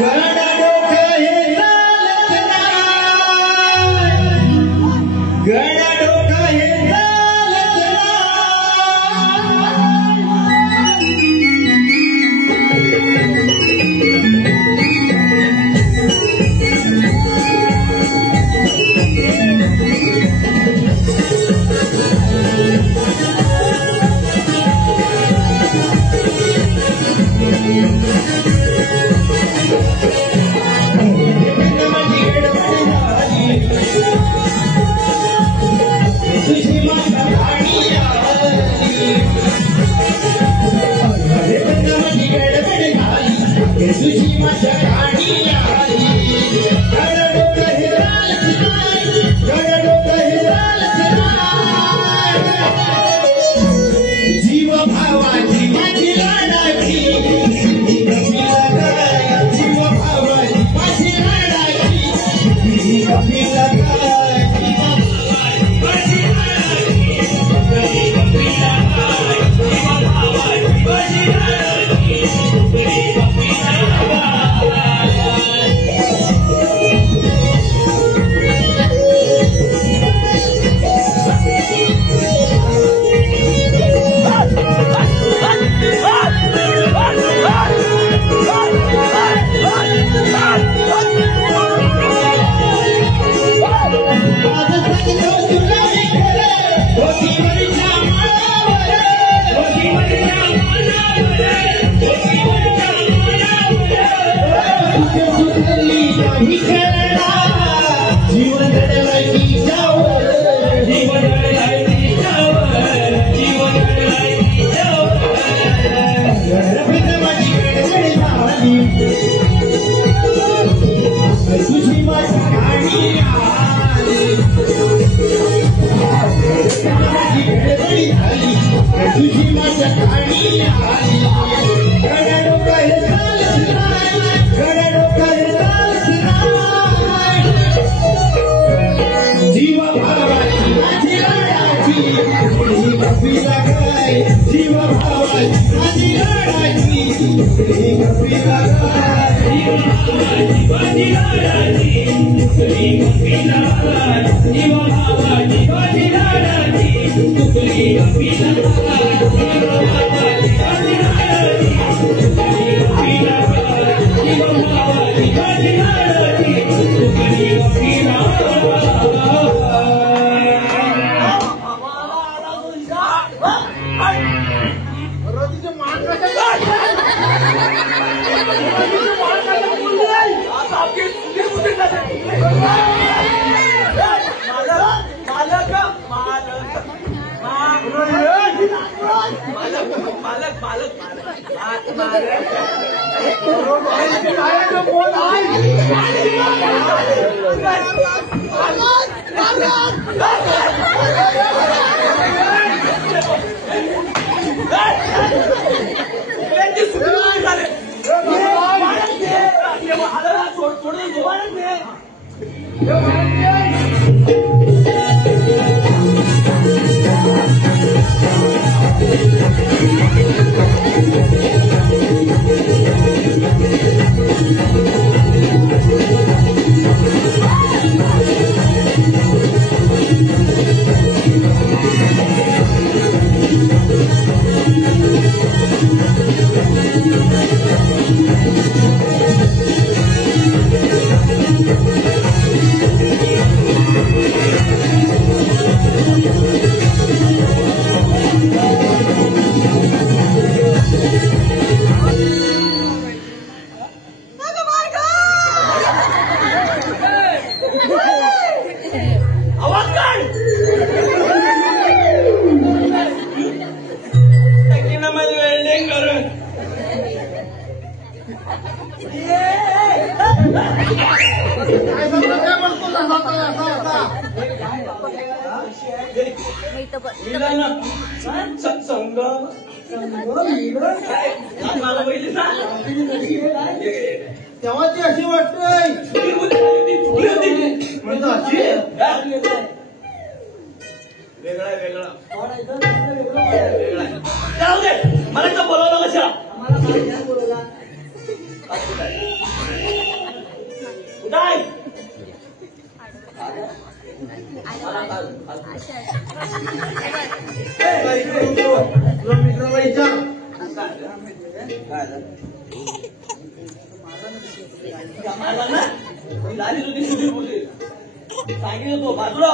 गड डोकं हे चालत नाही. गड डोकं हे चालत तुझी माझ्या कानिया. अरे बिना माझी गडबड झाली तुझी माझ्या कानिया. गड डोकं हे चालत नाही. गड डोकं हे चालत नाही. जीव भावाची माझी लाडाची जीव भावाची सत्संग तेव्हा ती अशी वाटते वेगळा वेगळा जाऊ दे मला तर बोलावलं कशा काय तुला मित्राला विचार सांगितलं तो बाजूला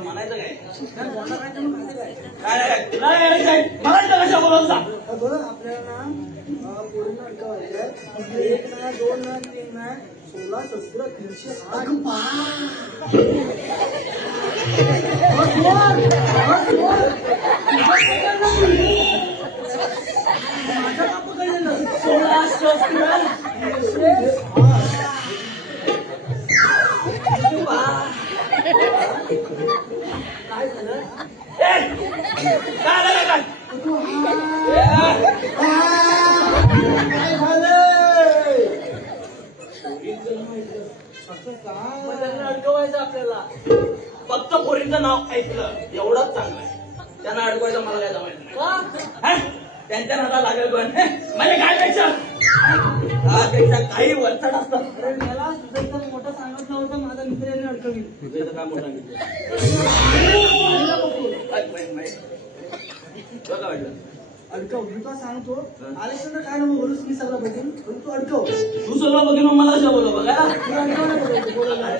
म्हणायचं काय म्हणायचं कशा बोलून सांग आपल्याला पुढे एक ना दोन ना तीन ना 16 17 अडकवायचं आपल्याला फक्त पोरींचं नाव ऐकलं एवढंच चांगलं आहे त्यांना अडकवायचं मला काय जमायचं नाही त्यांच्या नादा लागेल पण म्हणजे काय पेक्षा त्यापेक्षा काही वरचढ असतं मला तुझं मोठं सांगत नव्हतं माझा मित्राने अडकवली तुझं काय मोठं सांगितलं बघा वाटलं अडकव मी तुला सांगतो आलेक्सांडर काय नको बोलूस मी सगळं बघेन पण तू अडकव तू सगळं बघेन मग मला बोलव बघा तू अडकव ना बोलायला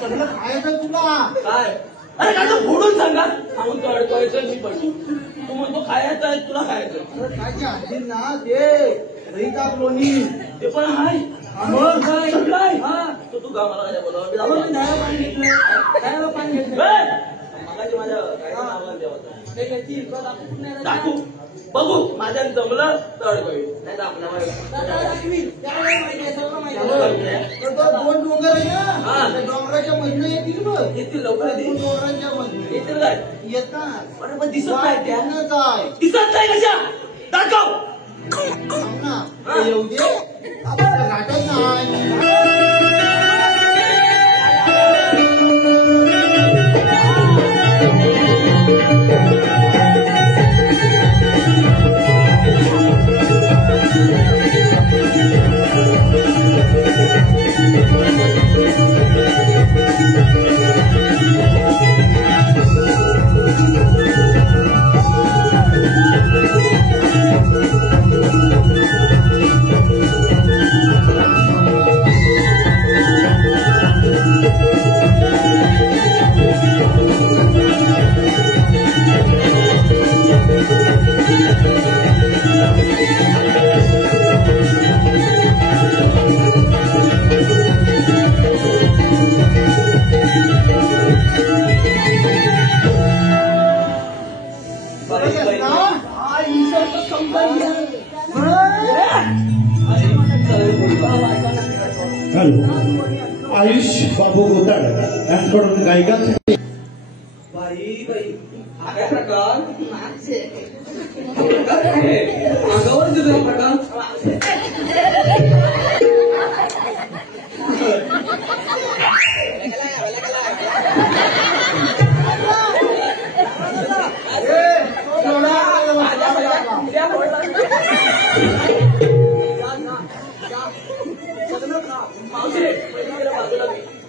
सगळं खायचं तुला काय अरे काय तर फोडून सांगा सांगून तो अडकवायचं मी पडतो तू म्हणतो खायचं आहे तुला खायचं अरे काय जे आणतील ना ते दहीताप लोणी ते पण हाय मग काय काय हा तो तू गावाला काय बोलव आपण मी दह्याला पाणी घेतलंय दह्याला पाणी घेतलंय मगाशी माझ्या काय नावाला देवाचं ते घेतील तुला दाखवून नाही राहिलं. टाकू बघू माझ्या जमलं तर अडकवी नाही तर आपल्या दादा दाखवील. त्याला माहिती आहे, सगळं माहिती आहे. माहिती तर तो दोन डोंगर आहे हा. ना त्या डोंगराच्या मधनं येतील बघ येतील लवकर दोन येतील डोंगराच्या मधनं येतील काय येतात अरे पण दिसत नाही त्या वाटेनं जाय. दिसत नाही कशा दाखव थांब ना ते येऊ दे आपल्याला घाटत नाही हॅलो आयुष बाबू गोताड यांच्याकडून गायकांसाठी बाई बाई हा काय प्रकार मागचे. अंगावर दिला प्रकार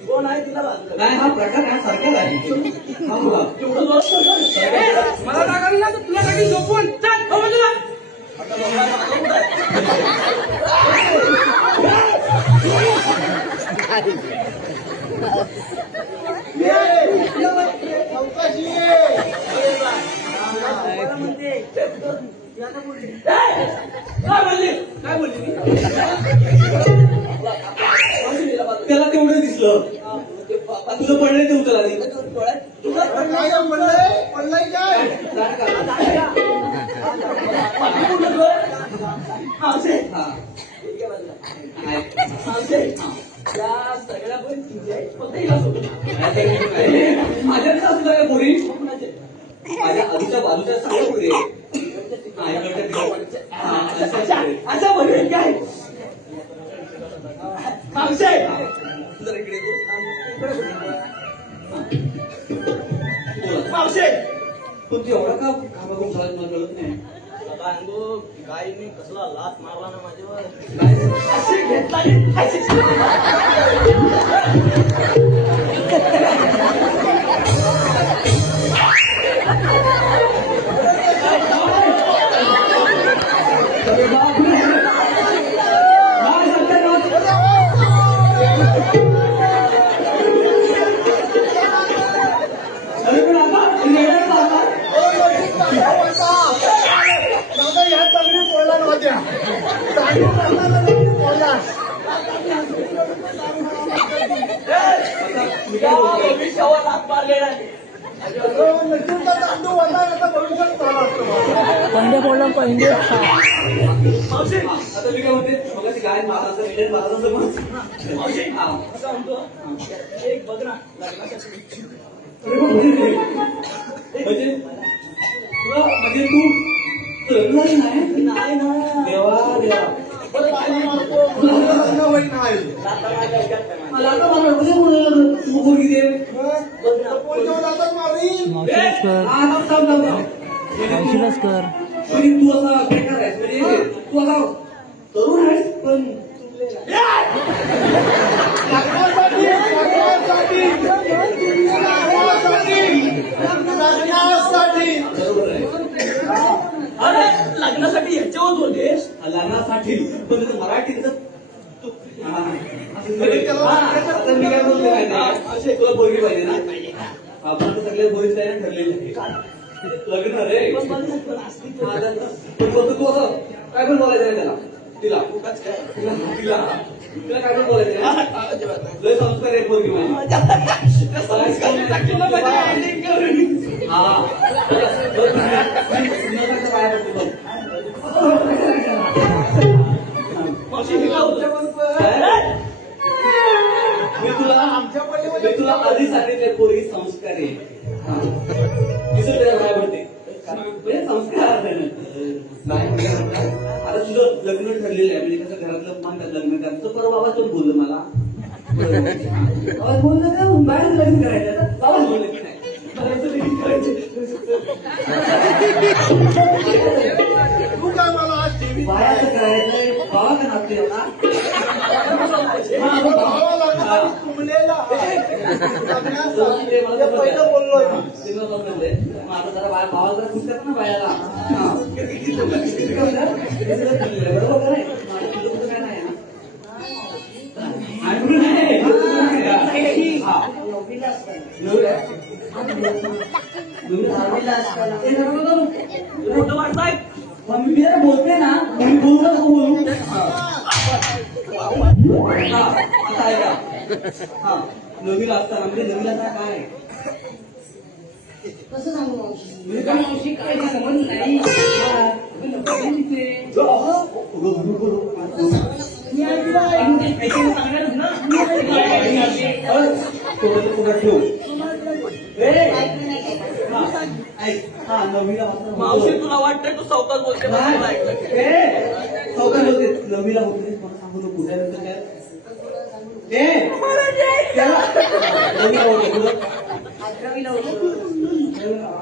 कोण आहे तिला बाजूला नाही हा प्रकार हा सारखाच आहे हा बघा. एवढं जोरात मला टाकावी ना तर तुला टाकी झोपून चल हो बाजूला चौकशी म्हणते काय बोलली काय बोलली मी त्याला तेवढं दिसलं तुझं पडलंय ते उचल आधी तुला काय पडलंय पडलंय काय मावशे हा मावशे या सगळ्या पण तुझे फक्त हिला सोडून माझ्या सासू काय पोरी माझ्या आधीच्या बाजूच्या सगळ्या पोरी आहे. असं बोलले काय मावशे जरा इकडे ये तू. मावशे पण तू एवढा का घाबरून चालत मला कळत नाही काय सांगू गायने कसला लात मारला ना माझ्यावर अशी घेतला अरे पण आता येणार का आता? दादा या चांगली बोलला नव्हत्या बोलला भविष्यावर लात मारलेला तांदूळ वळला आता भविष्यात चालला असतो मावशे आता मी काय म्हणते मग ती गाय महाराज इंडियन महाराजांचं मत मावशे हा. असं म्हणतो एक बघ ना लग्नाच्या अरे पण म्हणजे तुला म्हणजे तू लग्न नाही नाही ना देवा देवा परत आली मारतो लग्न होईल नाही लाता माझ्या उद्यात काय मारतो. मला आता मला कसं बोलायला तू पोरगी दे पोरगीवर जातात मारीन म्हणजे तू असा बेकार आहेस म्हणजे तू असा तरुण आहेस पण लग्नासाठी लग्नासाठी लग्नासाठी पाटील पण त्याचं मराठीचं आता मी काय बोलतो माहिती आहे तुला पोरगी पाहिजे ना आपण तर सगळ्या पोरीच तयार ठरलेली लग्न रे पण बोलतो तू असं काय पण बोलायचं नाही त्याला तिला तिला तिला काय पण बोलायचं लय संस्कार आहे पोरगी माझी हा पाया पडतो मी तुला आधी सांगितले पोरगी संस्कार आहे पाया पडते म्हणजे संस्कार नाही आता तुझं लग्न ठरलेलं आहे म्हणजे कसं घरातलं म्हणतात लग्न करायचं परवा बाबा तो बोललो मला बोललं का बाहेर लग्न करायचं बाबा बोललं की नाही तू काय मला आज टीव्ही बायाचं करायचंय बाबा का नाचते ना तुमलेला पहिलं बोललोय माझं जरा भावाला जरा खुश करतो ना बायाला बरोबर नाही माझं तुझं कुठं काय नाही मी बोलते ना मी बोलू बोलू आता ऐका हा नवीला असताना म्हणजे नवीला काय कसं सांगू मावशी म्हणजे काय मावशी काय समज नाही मावशी तुला वाटतंय तू सावकाश बोलते चौकात होते नवीला होते मला सांगू नको त्यानंतर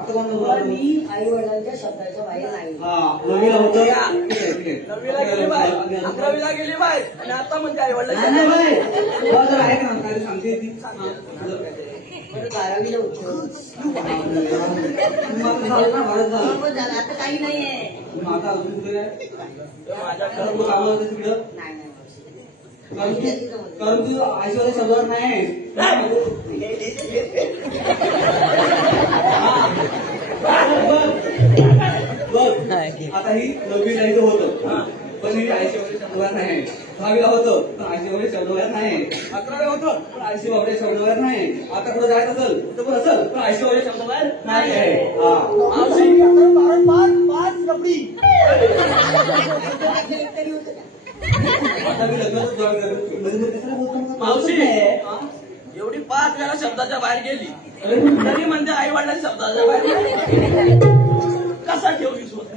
पण मी आई वडिलांच्या शब्दाच्या बाहेर नाही नवीला होतं नववीला गेली बाय 11वीला गेली बाय आणि आता म्हणजे आई वडिलांच्या आहे का काय सांगते ती 12वीला होतो झालं ना भारत झालं झालं आता काही नाहीये आता अजून कुठे काय कामाला होतं तिकडं नाही नाही कारण तू ऐश्वर्या शब्दावर नाही बघ आता ही नववी जायचं होतं पण ही ऐश्वर्या शब्दावर नाही 10वीला होतं पण ऐश्वर्या शब्दावर नाही 11वीला होतं पण ऐश्वर्या शब्दावर नाही आता कुठं जायचं असेल तर पण असेल पण ऐश्वर्या शब्दावर नाही आहे आता मी लग्नाचं मावशी एवढी 5 वेळा शब्दाच्या बाहेर गेली तरी म्हणजे आई वडिलांच्या शब्दाच्या बाहेर कसा ठेवली स्वतः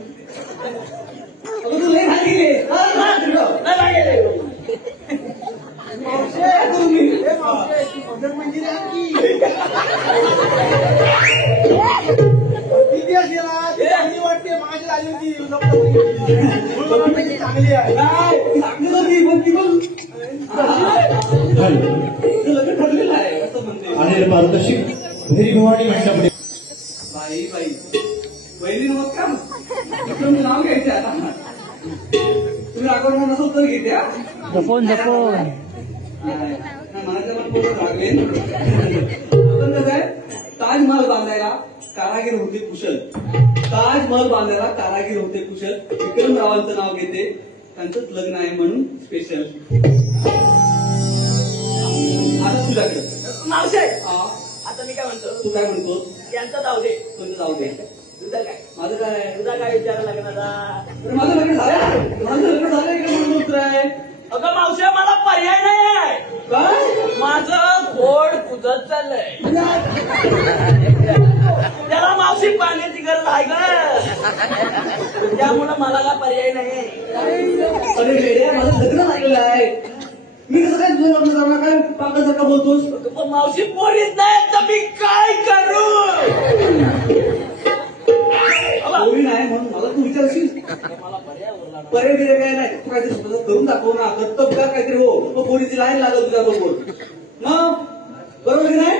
चांगली वाटते माझी आली होती चांगली आहे लग्न ठरलेलं आहे असं म्हणते अनिल पारदर्शी भुवाडी मंडपडे बाई बाई पहिली नमस्कार तुमचं नाव घ्यायचं आता तुम्ही रागवड म्हणून असं उत्तर घेते जपून जपून माझ्या मला पोरं लागले पण कसं आहे ताजमहल बांधायला कारागीर होते कुशल ताजमहल बांधायला कारागीर होते कुशल विक्रमरावांचं नाव घेते त्यांचंच लग्न आहे म्हणून स्पेशल आता तुझ्याकडे मावशी आता मी काय म्हणतो तू काय म्हणतो यांचं जाऊ दे तुझं जाऊ दे तुझं काय माझं काय तुझा काय विचार लग्नाचा माझं लग्न झालं माझं लग्न झालं की म्हणून बोलतोय अगं मावशी मला पर्याय नाही आहे काय माझं घोड कुजत चाललंय त्याला मावशी पाण्याची गरज आहे ग त्यामुळं मला काय पर्याय नाही अरे वेड्या माझं लग्न झालेलं आहे मी कसं काय तुझं लग्न करणार काय पागलसारखा बोलतोस पण मावशी पोरीच नाही तर मी काय करू पोरी नाही म्हणून मला तू विचारशील मला पर्याय उरला नाही. पर्याय बिर्याय काय नाही तू काहीतरी स्वतः करून दाखव ना कर्तव्य का काहीतरी हो मग पोरीची लाईन लागल तुझ्या बरोबर मग बरोबर की नाही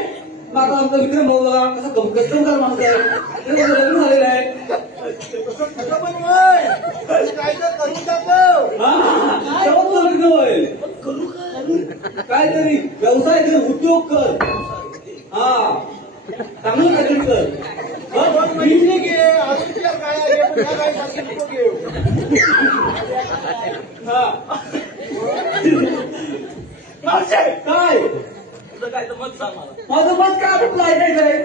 मग आता आमचा विक्रम भाऊ बघा कसा कस्टमकार माणूस आहे त्याचं लग्न झालेलं आहे पण काय तर करून दाखव हा होय. मग करू काय? काहीतरी व्यवसाय कर, उद्योग कर. हा चांगलं काहीतरी कर. मी घे अजून तुला काय आहे पण ह्या काय सांगते नको घेऊ. हा मावशे, काय तुझं काय तर मत सांग मला. माझं मत काय आपलं ऐकायचं आहे.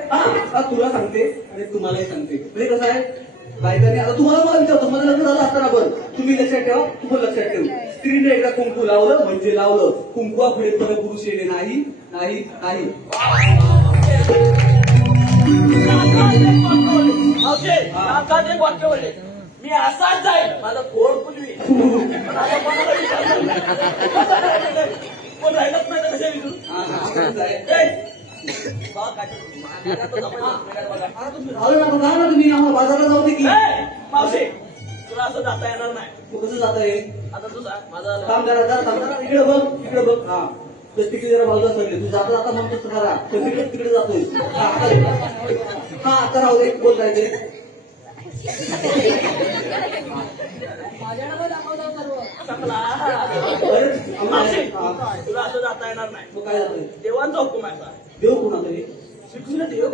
हा तुला सांगते आणि तुम्हालाही सांगते. म्हणजे कसं आहे बायकांनी आता तुम्हाला मला विचारतो माझं लग्न झालं असताना बरं तुम्ही लक्षात ठेवा, तुम्हाला लक्षात ठेव. स्त्रीने एकदा कुंकू लावलं म्हणजे लावलं. कुंकुवा पुढे परत पुरुष येणे नाही नाही नाही. मावशे, आता ते वाक्य बोलले. मी असाच जाईल माझा पोर पुलवी. पण आता कोणाला विचारलं नाही. कोण राहिलंच नाही तर कशा विचारू? हा, असंच आहे. बा, काय करतो? आता तर जमायचं. बघा. आता तुम्ही झालं ना, जा ना तुम्ही आम्हाला बाजारला जाऊ दे की. मावशे, तुला असं जाता येणार नाही. तू कसं जाता येईल? आता तू सांग माझा काम करा इकडे बघ इकडे बघ. हा तर तिकडे जरा बाजूला सरले. तू जाता जाता म्हणतोस खरा तर तिकडे जातोय. हा आता राहू दे बोल काय ते. चांगला. बरं, मावशे, हा. तुला असं जाता येणार नाही. मग काय जातोय देवांचा हुकूम आहे असा. देव कोणा तरी शिकून देव.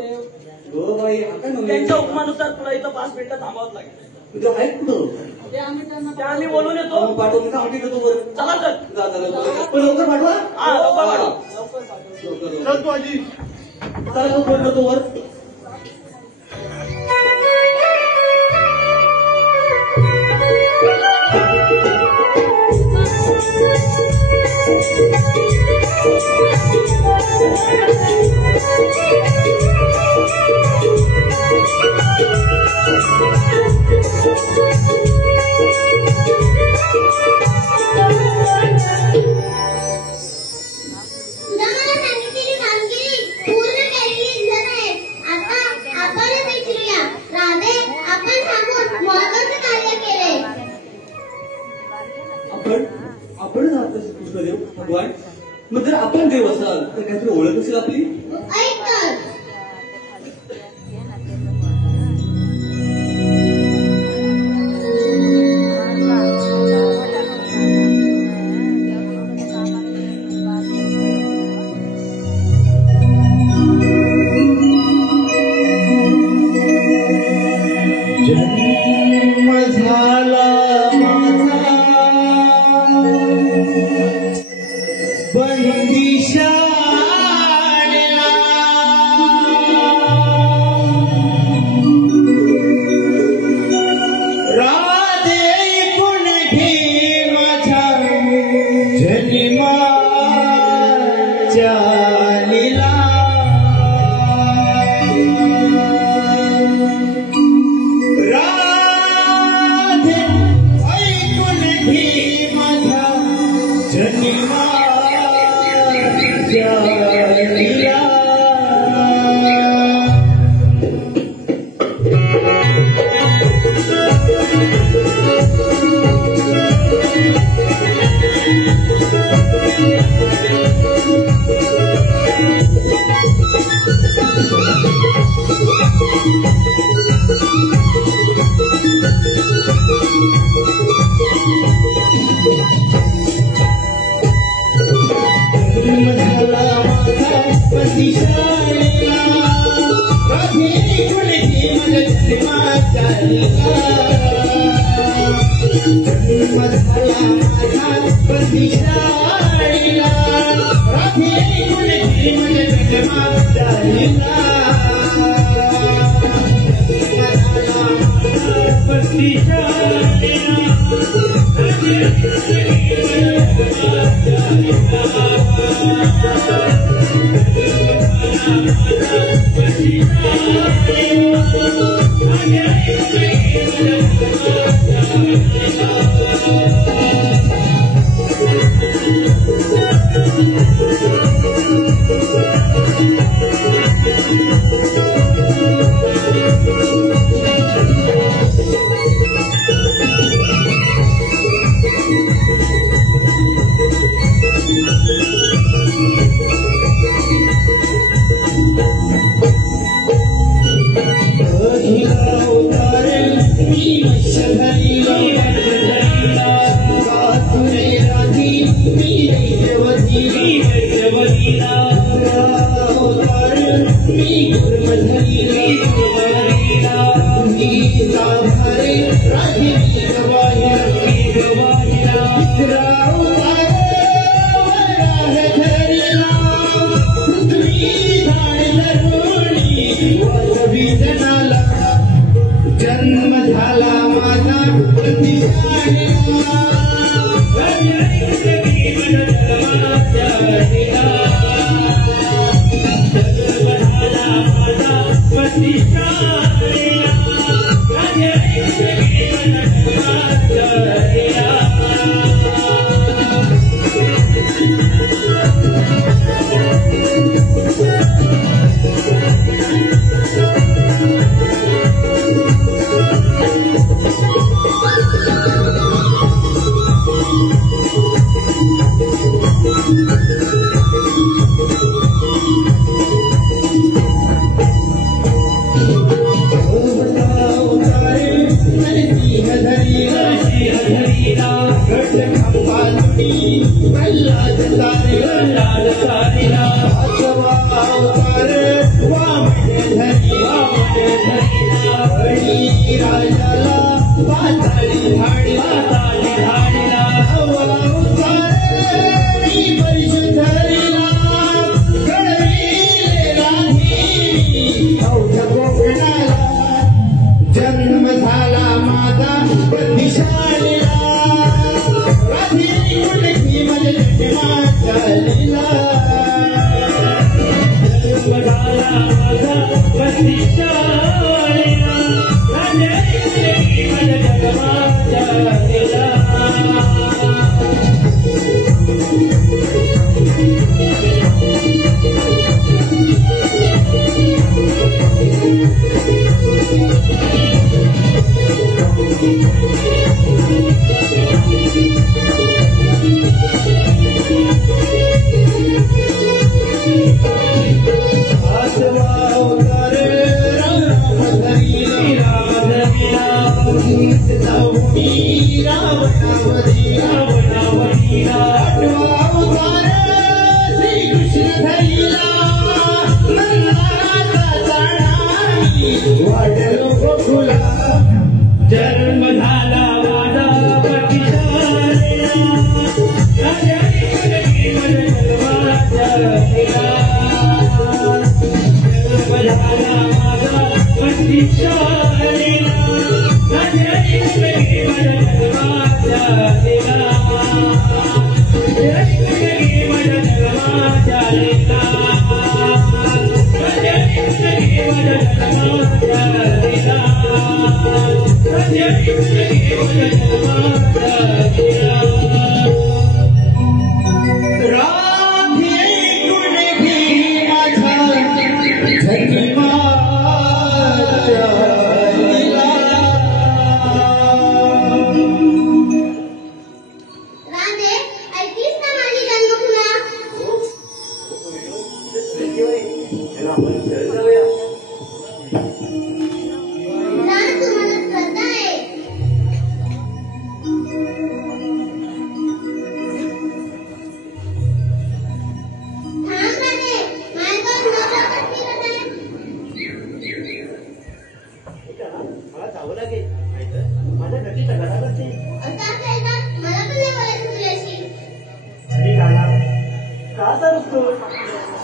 हो बाई आता नव्हे. त्यांच्या हुकुमानुसार तुला इथं 5 मिनिटं थांबावंच लागेल. तुझं आहे कुठं ते आम्ही बोलून येतो. मग पाठवून सांगते का तू बरं. चला तर. जा जा लवकर. पण लवकर पाठवा. हा, लवकर पाठवा. लवकर. चल तू आजी. चला लवकर फोन करतो वर. तुला मला सांगितलेली कामगिरी पूर्ण केलेली दिसत आहे. आता आपणच विचारूया. राधे, आपण थांबून महत्वाचं कार्य केले. आपण राहतोय कृष्णदेव भगवान. मग जर आपण देव असाल तर काहीतरी ओळख असेल आपली. ऐक तर. जन्म झाला माझा बंदिशाला, राधे कोण घे माझ्या जन्माच्या लीला. राधे ऐकून घे माझा जन्माच्या लीला. जन्म झाला माझा बंदिशाला, राधे कोण घे माझ्या जन्माच्या लीला. जन्म झाला माझा बंदिशाला, राधे कोण घे माझ्या जन्माच्या लीला. जन्म झाला माझा दिशाला राधी कुठली माझ्या जन्माचा लीला जन्म झाला माझा दिशाला राधी कुठली माझ्या जन्माचा लीला जन्म झाला माझा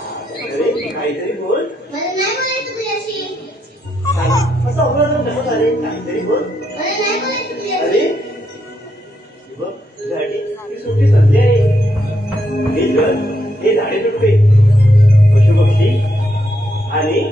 काहीतरी बोल. मला नाही बोलायचं तुझ्याशी. असं अवघड कसं झाले? काहीतरी बोल. मला नाही बोलायचं तुझ्याशी. अरे बघ तुझ्यासाठी ही सुट्टी संधी आहे. हे जग हे झाडे तुटते पशुपक्षी आणि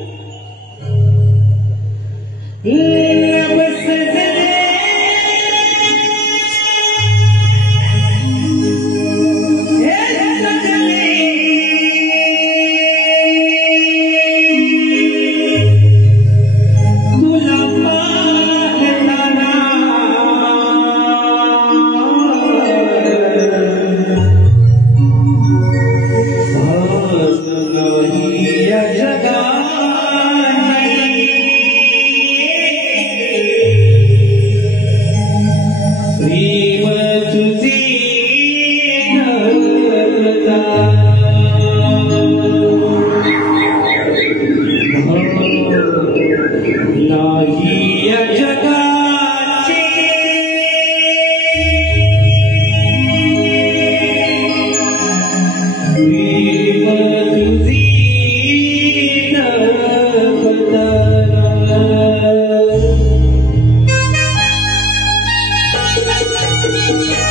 Thank you.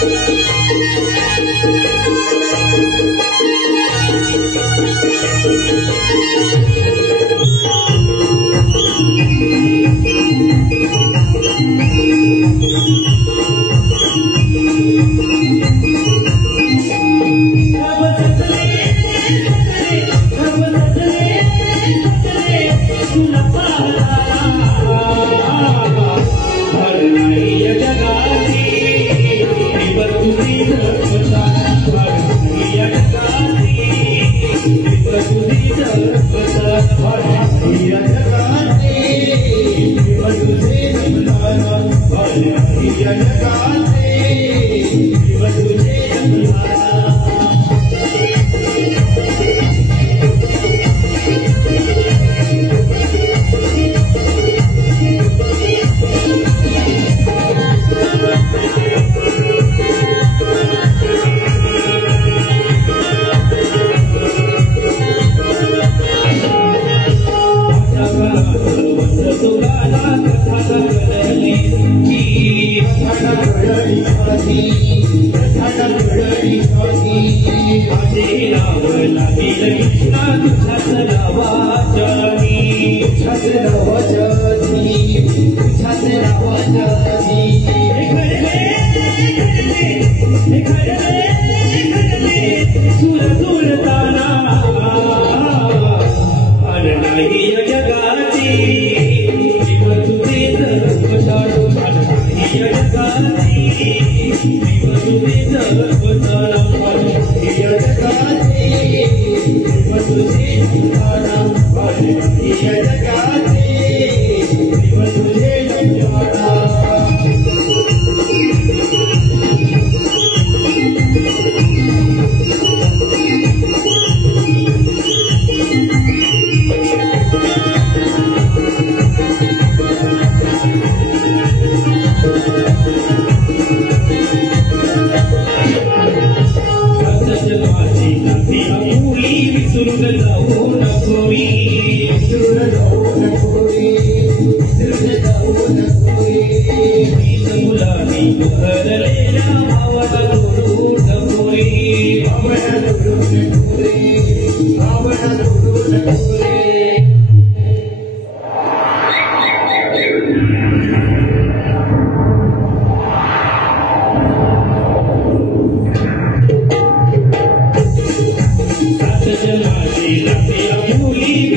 Love you,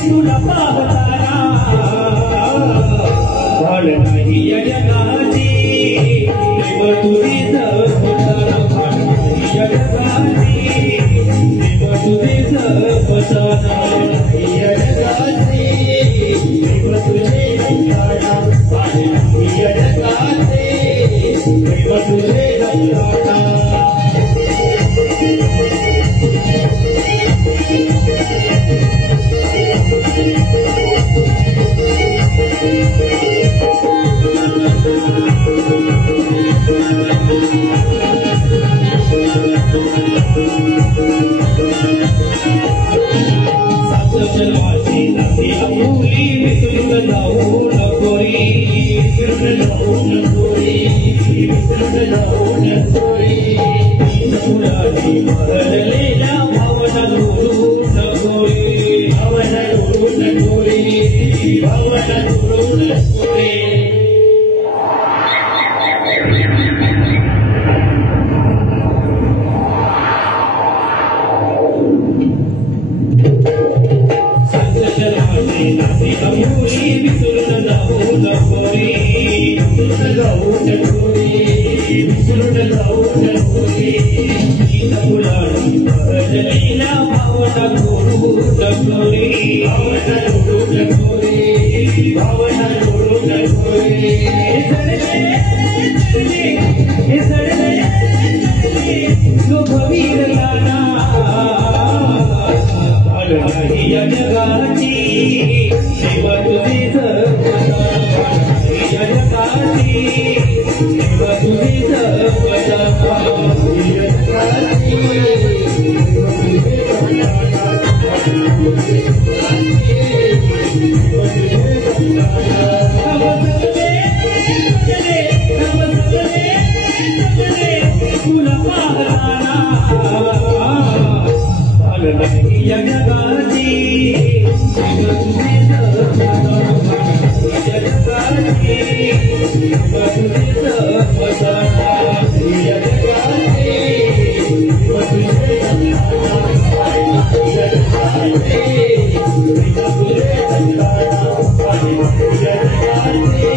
तुला पाहताना भाळ नाही या जगाची प्रेम तुझीच फसाना भाळ नाही या जगाची प्रेम तुझीच फसाना नाही या जगाची प्रेम तुझे फसाना भाळ नाही या जगाची प्रेम तुझे फसाना जन्माची नाती अमोली विसरून जाऊ नकोरी विसरून जाऊ नकोरी विसरून जाऊ नकोरी तुलाची मरलेल्या भावना जोडू नकोरी भावना जोडू नकोरी भावना जोडू नकोरी नाती अमोली विसरून जाऊ नकोरी विसरून जाऊ नकोरी विसरून जाऊ नकोरी फुलाची भरलेल्या भावना जोडू नकोरी भावना जोडू नकोरी भावना जोडू नकोरी हे सडले जो भविरला ना भाळ नाही या जगाची प्रेम तुझीच फसाना या जगाची प्रेम तुझीच फसाना या जगाची तुला पाहताना भाळ नाही या जगाची प्रेम तुझीच फसाना या जगाची प्रेम तुझीच फसाना या जगाची प्रेम तुझीच फसाना या जगाची प्रेम तुझीच फसाना या जगाची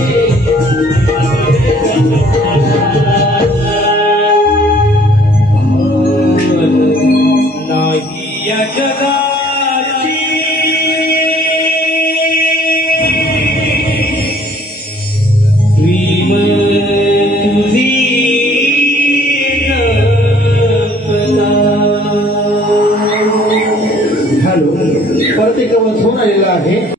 नाही या जगाची प्रेम तुझी हॅलो परत एक आवाज फोन आलेला आहे.